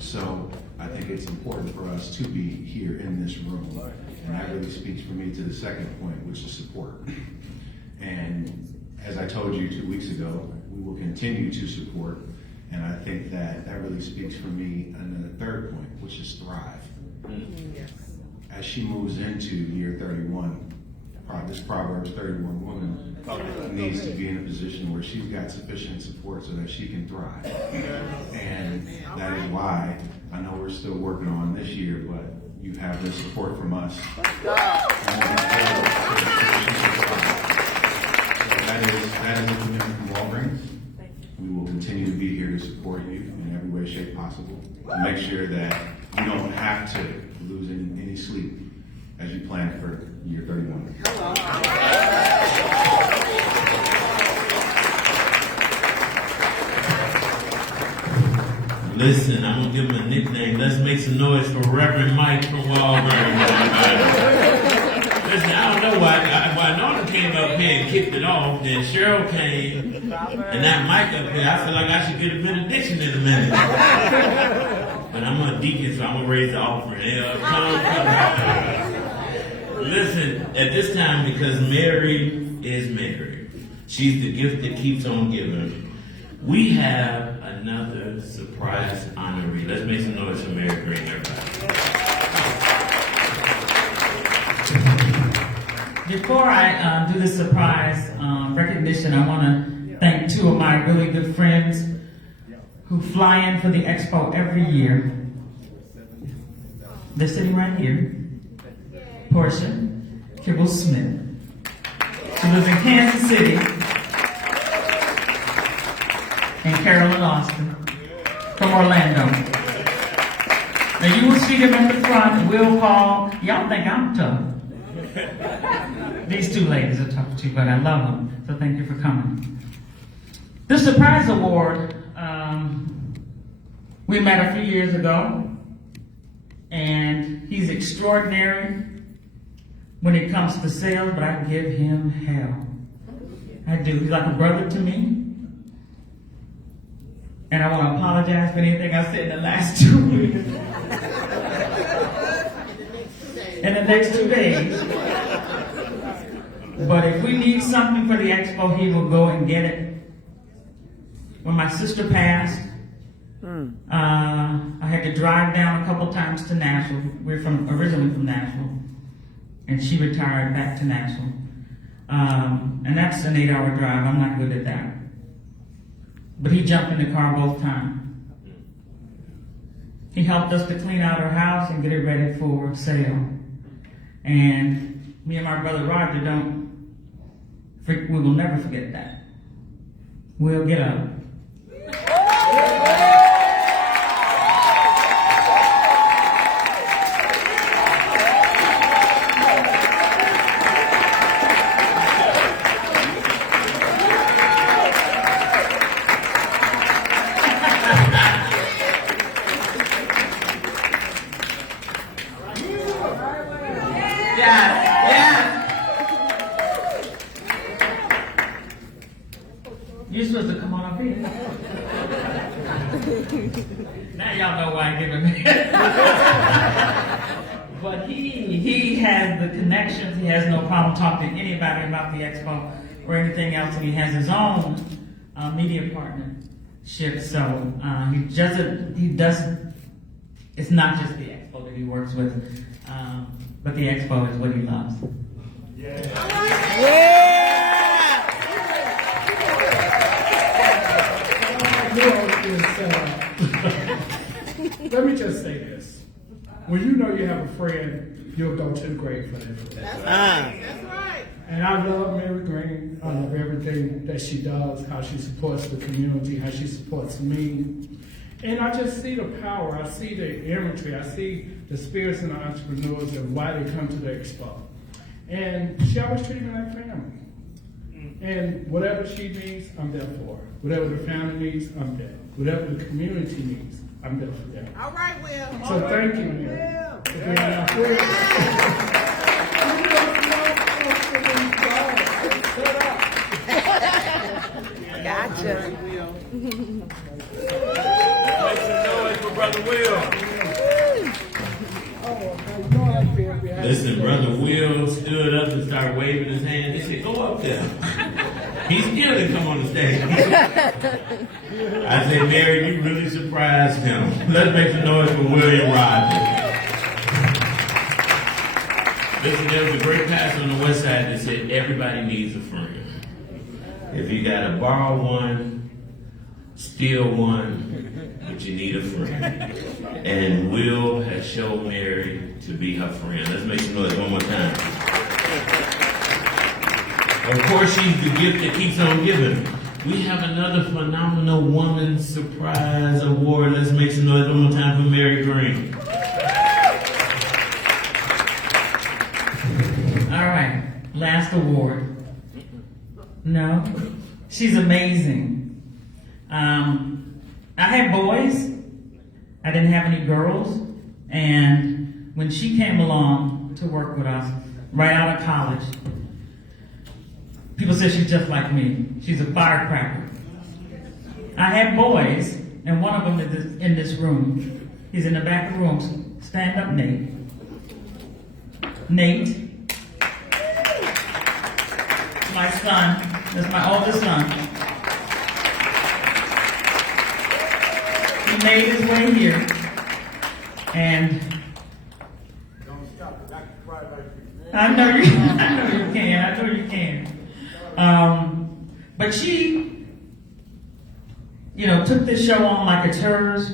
So I think it's important for us to be here in this room. And that really speaks for me to the second point, which is support. And as I told you 2 weeks ago, we will continue to support. And I think that really speaks for me. And then the third point, which is thrive. As she moves into year 31, this Proverbs 31 woman needs to be in a position where she's got sufficient support so that she can thrive. And that is why I know we're still working on this year, but you have the support from us. That is a commitment from Walgreens. We will continue to be here to support you in every way, shape possible, to make sure that you don't have to lose any sleep as you plan for year 31. Listen, I'm gonna give him a nickname. Let's make some noise for Reverend Mike from Walgreens. Listen, I don't know why Norma came up here and kicked it off, then Cheryl came, and that Mike up here, I feel like I should get a benediction in a minute. But I'm a deacon, so I'm gonna raise the offering. Come. Listen, at this time, because Mary is Mary, she's the gift that keeps on giving, we have another surprise honoree. Let's make some noise for Mary Green, everybody. Before I do this surprise recognition, I want to thank two of my really good friends who fly in for the Expo every year. They're sitting right here. Portia Kibble Smith. She lives in Kansas City. And Carolyn Austin from Orlando. Now you will see them at the front, and we'll call. Y'all think I'm tough. These two ladies are tough too, but I love them. So thank you for coming. The surprise award, we met a few years ago, and he's extraordinary when it comes to sales, but I give him hell. I do. He's like a brother to me. And I want to apologize for anything I said in the last 2 weeks. In the next 2 days. But if we need something for the Expo, he will go and get it. When my sister passed, I had to drive down a couple times to Nashville. We're originally from Nashville. And she retired back to Nashville. And that's an 8-hour drive. I'm not good at that. But he jumped in the car both times. He helped us to clean out our house and get it ready for sale. And me and my brother Roger we will never forget that. We'll get up. You're supposed to come on up here. Now y'all know why I give him it. But he has the connections. He has no problem talking to anybody about the Expo. or anything else, and he has his own media partnership. So he doesn't. It's not just the Expo that he works with, but the Expo is what he loves. Let me just say this. When you know you have a friend, you'll go to the grave for that friend. That's right. And I love Mary Green. I love everything that she does, how she supports the community, how she supports me. And I just see the power. I see the imagery. I see the spirits in the entrepreneurs and why they come to the Expo. And she always treated me like family. And whatever she needs, I'm there for her. Whatever the family needs, I'm there. Whatever the community needs, I'm there for them. All right, Will. So thank you, Mary. For being our friend. Gotcha. Make some noise for Brother Will. Listen, Brother Will stood up and started waving his hand. He said, go up there. He still didn't come on the stage. I said, Mary, you really surprised him. Let's make some noise for William Rogers. Listen, there was a great pastor on the west side that said, everybody needs a friend. If you got to borrow one, steal one, but you need a friend. And Will has shown Mary to be her friend. Let's make some noise one more time. Of course, she's the gift that keeps on giving. We have another phenomenal woman surprise award. Let's make some noise one more time for Mary Green. All right, last award. No, she's amazing. I had boys. I didn't have any girls. And when she came along to work with us, right out of college, people said she's just like me. She's a firecracker. I had boys, and one of them is in this room. He's in the back of the room. Stand up, Nate. Nate. My son. That's my oldest son. He made his way here. And I know you can. But she, took this show on like it's hers.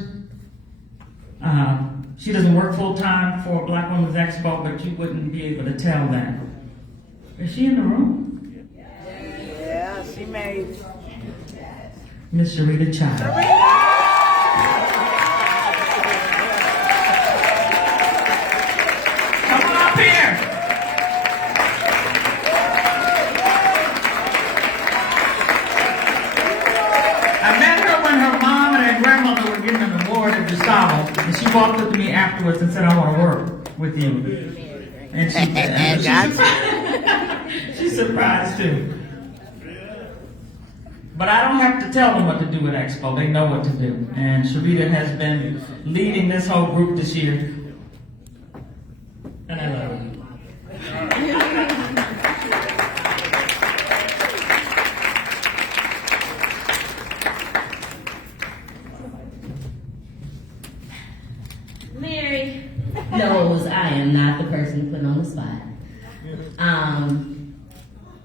She doesn't work full time for Black Women's Expo, but you wouldn't be able to tell that. Is she in the room? Yeah, she made Miss Sharita Child. Come on up here. I met her when her mom and her grandmother were getting an award at Gustavo, and she walked up to me afterwards and said, I want to work with you. And she's surprised too. But I don't have to tell them what to do at Expo. They know what to do. And Sharita has been leading this whole group this year. And I love you. Mary knows I am not the person put on the spot.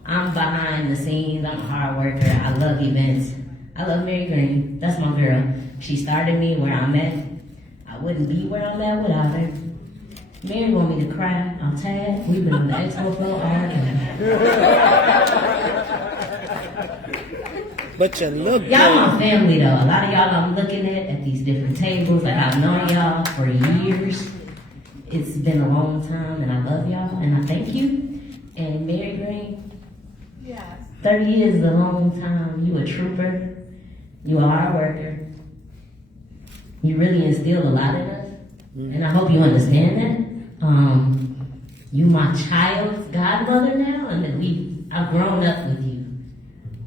I'm behind the scenes. I'm a hard worker. I love events. I love Mary Green. That's my girl. She started me where I'm at. I wouldn't be where I'm at without her. Mary want me to cry. I'm tired. We've been on the Expo floor all day. But you look good. Y'all my family though. A lot of y'all I'm looking at these different tables. Like I've known y'all for years. It's been a long time and I love y'all and I thank you. And Mary Green, 30 years is a long time. You a trooper. You a hard worker. You really instilled a lot in us. And I hope you understand that. You my child's godmother now, and that I've grown up with you.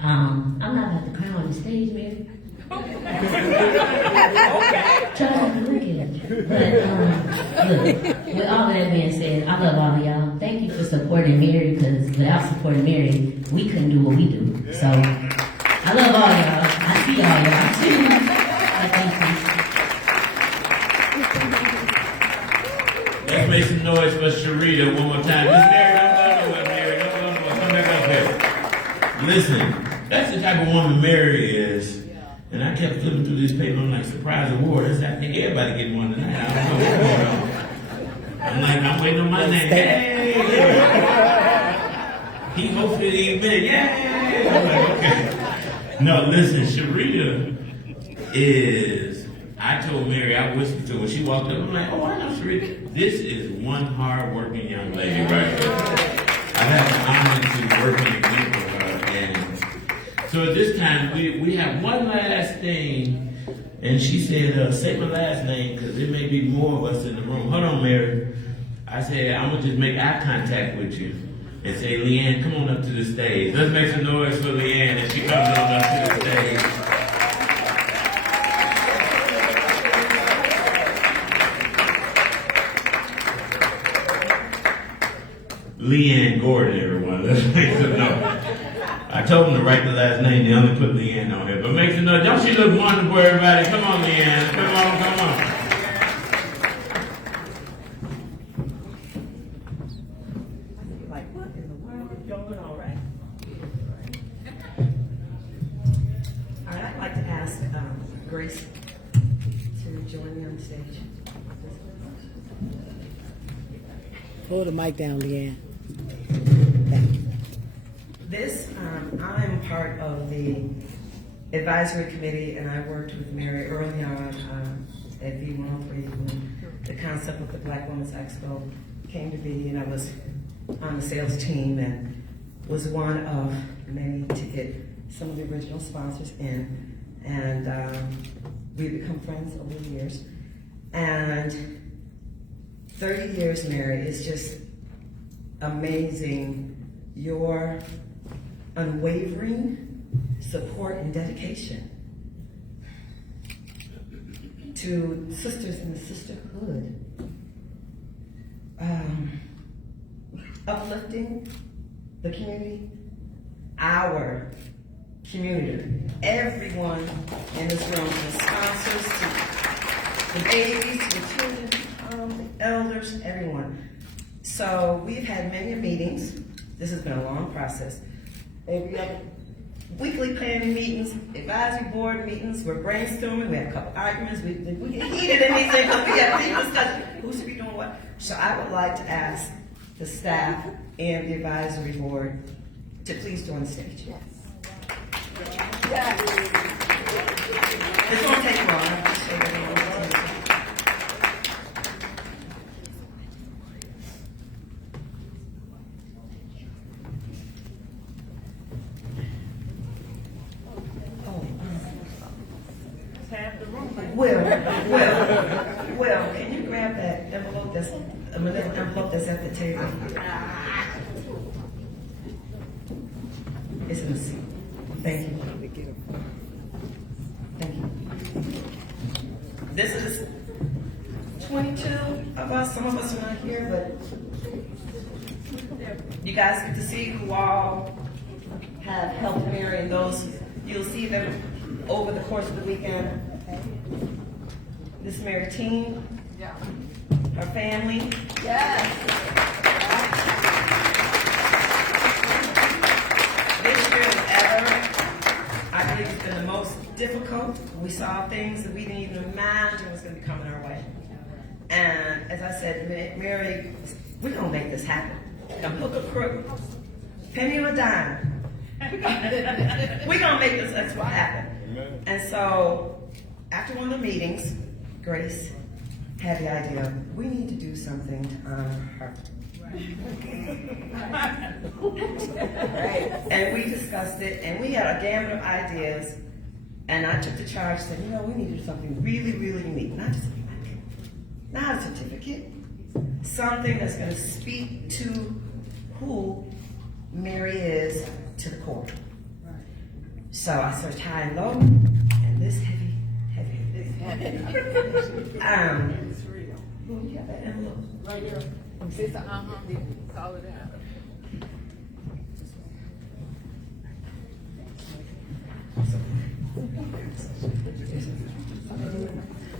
I'm not about to cry on the stage, Mary. Try not to look at it. But look, with all of that being said, I love all of y'all. Thank you for supporting Mary, because without supporting Mary, we couldn't do what we do. So I love all y'all. I see all y'all too. Thank you. Let's make some noise for Sharita one more time. Miss Mary, don't go nowhere, Mary. Don't go nowhere. Come back up here. Listen, that's the type of woman Mary is. And I kept flipping through this paper. I'm like, surprise award. I think everybody getting one tonight. I don't know what's going on. I'm like, I'm waiting on my name. Hey! He hosted the event. Yay! I'm like, okay. No, listen, Sharita is, I told Mary, I whispered to her when she walked up, I'm like, oh, I know Sharita. This is one hard-working young lady right here. I have the honor to work in the group with her. And so at this time, we have one last thing. And she said, say my last name, because there may be more of us in the room. Hold on, Mary. I said, I'm going to just make eye contact with you and say, Leanne, come on up to the stage. Let's make some noise for Leanne as she comes on up to the stage. Leanne Gordon, everyone. Let's make some noise. I told them to write the last name. They only put Leanne on here. But make some noise. Don't she look wonderful, everybody? Come on, Leanne. Come on, come on. Like, what in the world is going on, right? All right, I'd like to ask Grace to join me on stage. Hold the mic down, Leanne. This, I'm part of the advisory committee, and I worked with Mary early on at V103 when the concept of the Black Women's Expo came to be, and I was on the sales team and was one of many to get some of the original sponsors in, and we've become friends over the years. And 30 years, Mary, is just amazing. Your unwavering support and dedication to sisters in the sisterhood, uplifting the community, our community, everyone in this room, from the sponsors to the babies, to the children, the elders, everyone. So we've had many meetings. This has been a long process. Every other weekly planning meetings, advisory board meetings, we're brainstorming, we have a couple arguments, we get heated in these things, we have deep discussion, who should be doing what. So I would like to ask the staff and the advisory board to please join the stage. Yes. Yes. This won't take long. I'll just show you what it takes. Will, can you grab that envelope that's at the table? It's in the seat. Thank you. Thank you. This is 22 of us. Some of us are not here, but you guys get to see who all have helped Mary, and those you'll see them over the course of the weekend. This is Mary team, her family. Yes. This year as ever, I believe it's been the most difficult. We saw things that we didn't even imagine was going to be coming our way. And as I said, Mary, we're going to make this happen. Come hook a crook, penny or a dime. We're going to make this expo happen. And so, after one of the meetings, Grace had the idea, we need to do something to honor her. Right. And we discussed it, and we had a gamut of ideas, and I took the charge, said, we need to do something really, really unique. Not just a plaque, not a certificate, something that's going to speak to who Mary is to the core. So I searched high and low, and this heavy. You have that envelope right here. Call it out.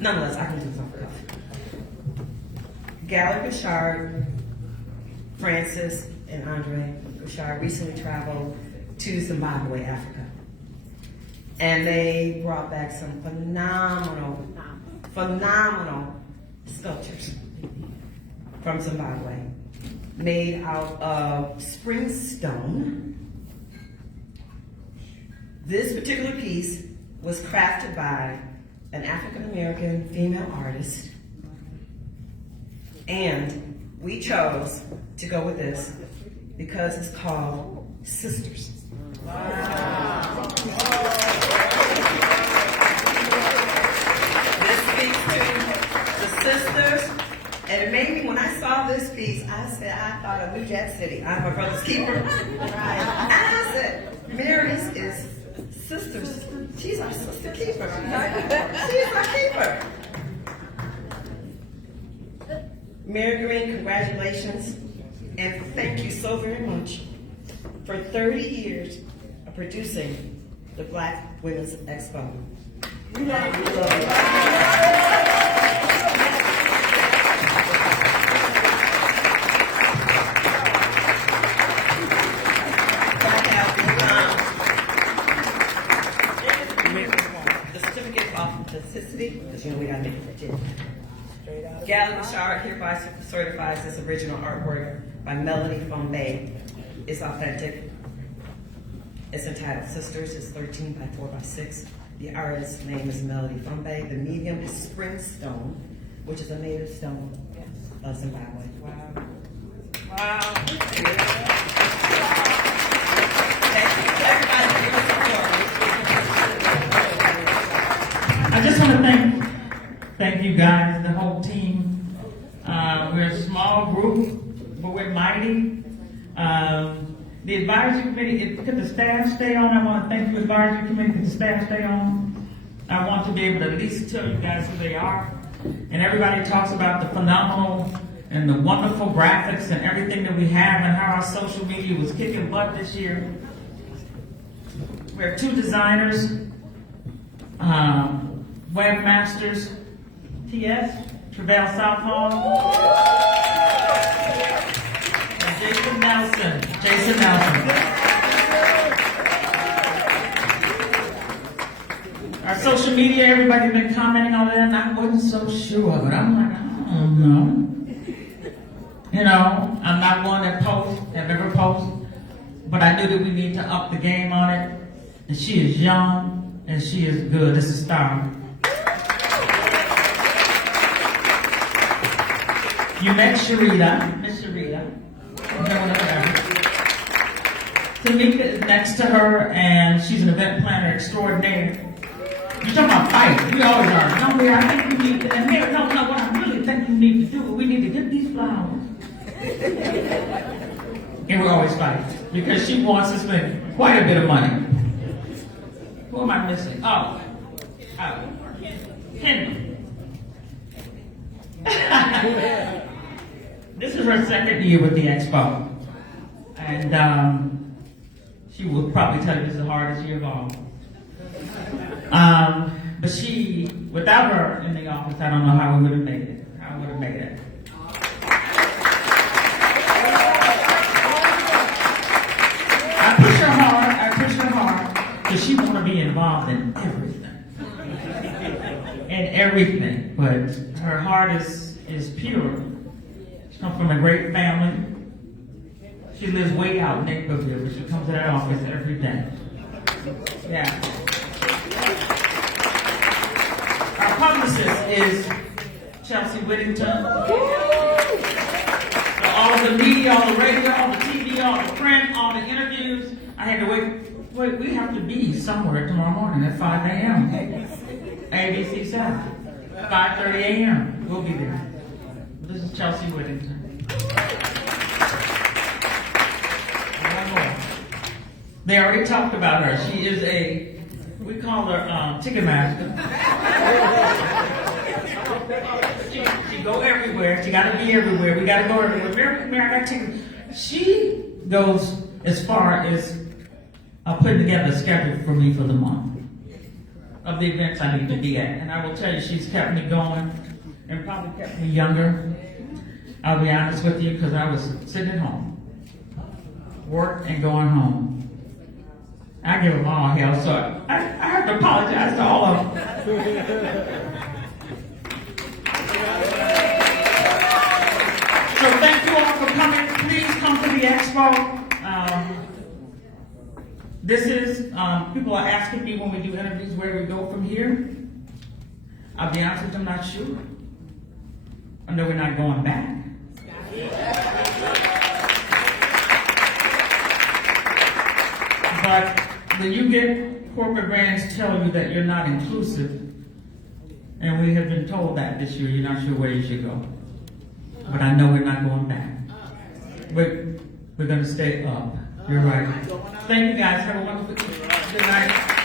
Nonetheless, I can do something else. Gallagher Bouchard, Francis, and Andre Bouchard recently traveled to Zimbabwe, Africa. And they brought back some phenomenal sculptures from Zimbabwe, made out of spring stone. This particular piece was crafted by an African-American female artist, and we chose to go with this because it's called Sisters. Wow. This speaks to the sisters, and it made me, when I saw this piece, I said, I thought of New Jack City. I'm my brother's keeper. And I said, Mary's is sisters. She's our sister keeper. She's our keeper. Mary Green, congratulations, and thank you so very much for 30 years of producing the Black Women's Expo. We love you. The certificate of authenticity, because you know we gotta make it legit. Gallagher Bouchard hereby certifies this original artwork by Melody Fombay is authentic. It's entitled Sisters. It's 13 by 4 by 6. The artist's name is Melody Fombay. The medium is spring stone, which is a native stone of Zimbabwe. Wow. Wow. I just want to thank you guys, the whole team. We're a small group, but we're mighty. The advisory committee, could the staff stay on? I want to thank you, advisory committee. Could the staff stay on? I want to be able to at least tell you guys who they are. And everybody talks about the phenomenal and the wonderful graphics and everything that we have and how our social media was kicking butt this year. We have 2 designers, webmasters, TS, Travell Southall, and Jason Nelson. Our social media, everybody's been commenting on it, and I wasn't so sure of it. I'm like, I don't know. You know, I'm not one that have ever posted, but I knew that we need to up the game on it. And she is young, and she is good. It's a star. You met Sharita, Miss Sharita. Tamika is next to her, and she's an event planner extraordinaire. You're talking about fighting. We always are. No, I think we need to, and Mary, no, what I really think we need to do, we need to get these flowers. And we always fight, because she wants to spend quite a bit of money. Who am I missing? Oh, Henry. This is her second year with the Expo. And she will probably tell you this is the hardest year of all. But without her in the office, I don't know how we would have made it. I push her hard, because she want to be involved in everything. But her heart is pure. She comes from a great family. She lives way out in Naperville, but she comes to that office every day. Yeah. Our publicist is Chelsea Whittington. So all of the media, all the radio, all the TV, all the print, all the interviews, I had to wait, we have to be somewhere tomorrow morning at 5 a.m. ABC 7, 5:30 a.m. We'll be there. This is Chelsea Whittington. One more. They already talked about her. She is we call her Ticketmaster. She go everywhere. She got to be everywhere. We got to go everywhere. Mary, I got to take. She goes as far as putting together a schedule for me for the month of the events I need to be at. And I will tell you, she's kept me going and probably kept me younger. I'll be honest with you, because I was sitting at home, work and going home. I give them all hell, so I have to apologize to all of them. So thank you all for coming. Please come to the expo. This is, people are asking me when we do interviews where we go from here. I'll be honest with you, I'm not sure. I know we're not going back. But when you get corporate brands tell you that you're not inclusive, and we have been told that this year, you're not sure where you should go. But I know we're not going back. We're going to stay up. You're right. Thank you guys. Have a wonderful good night.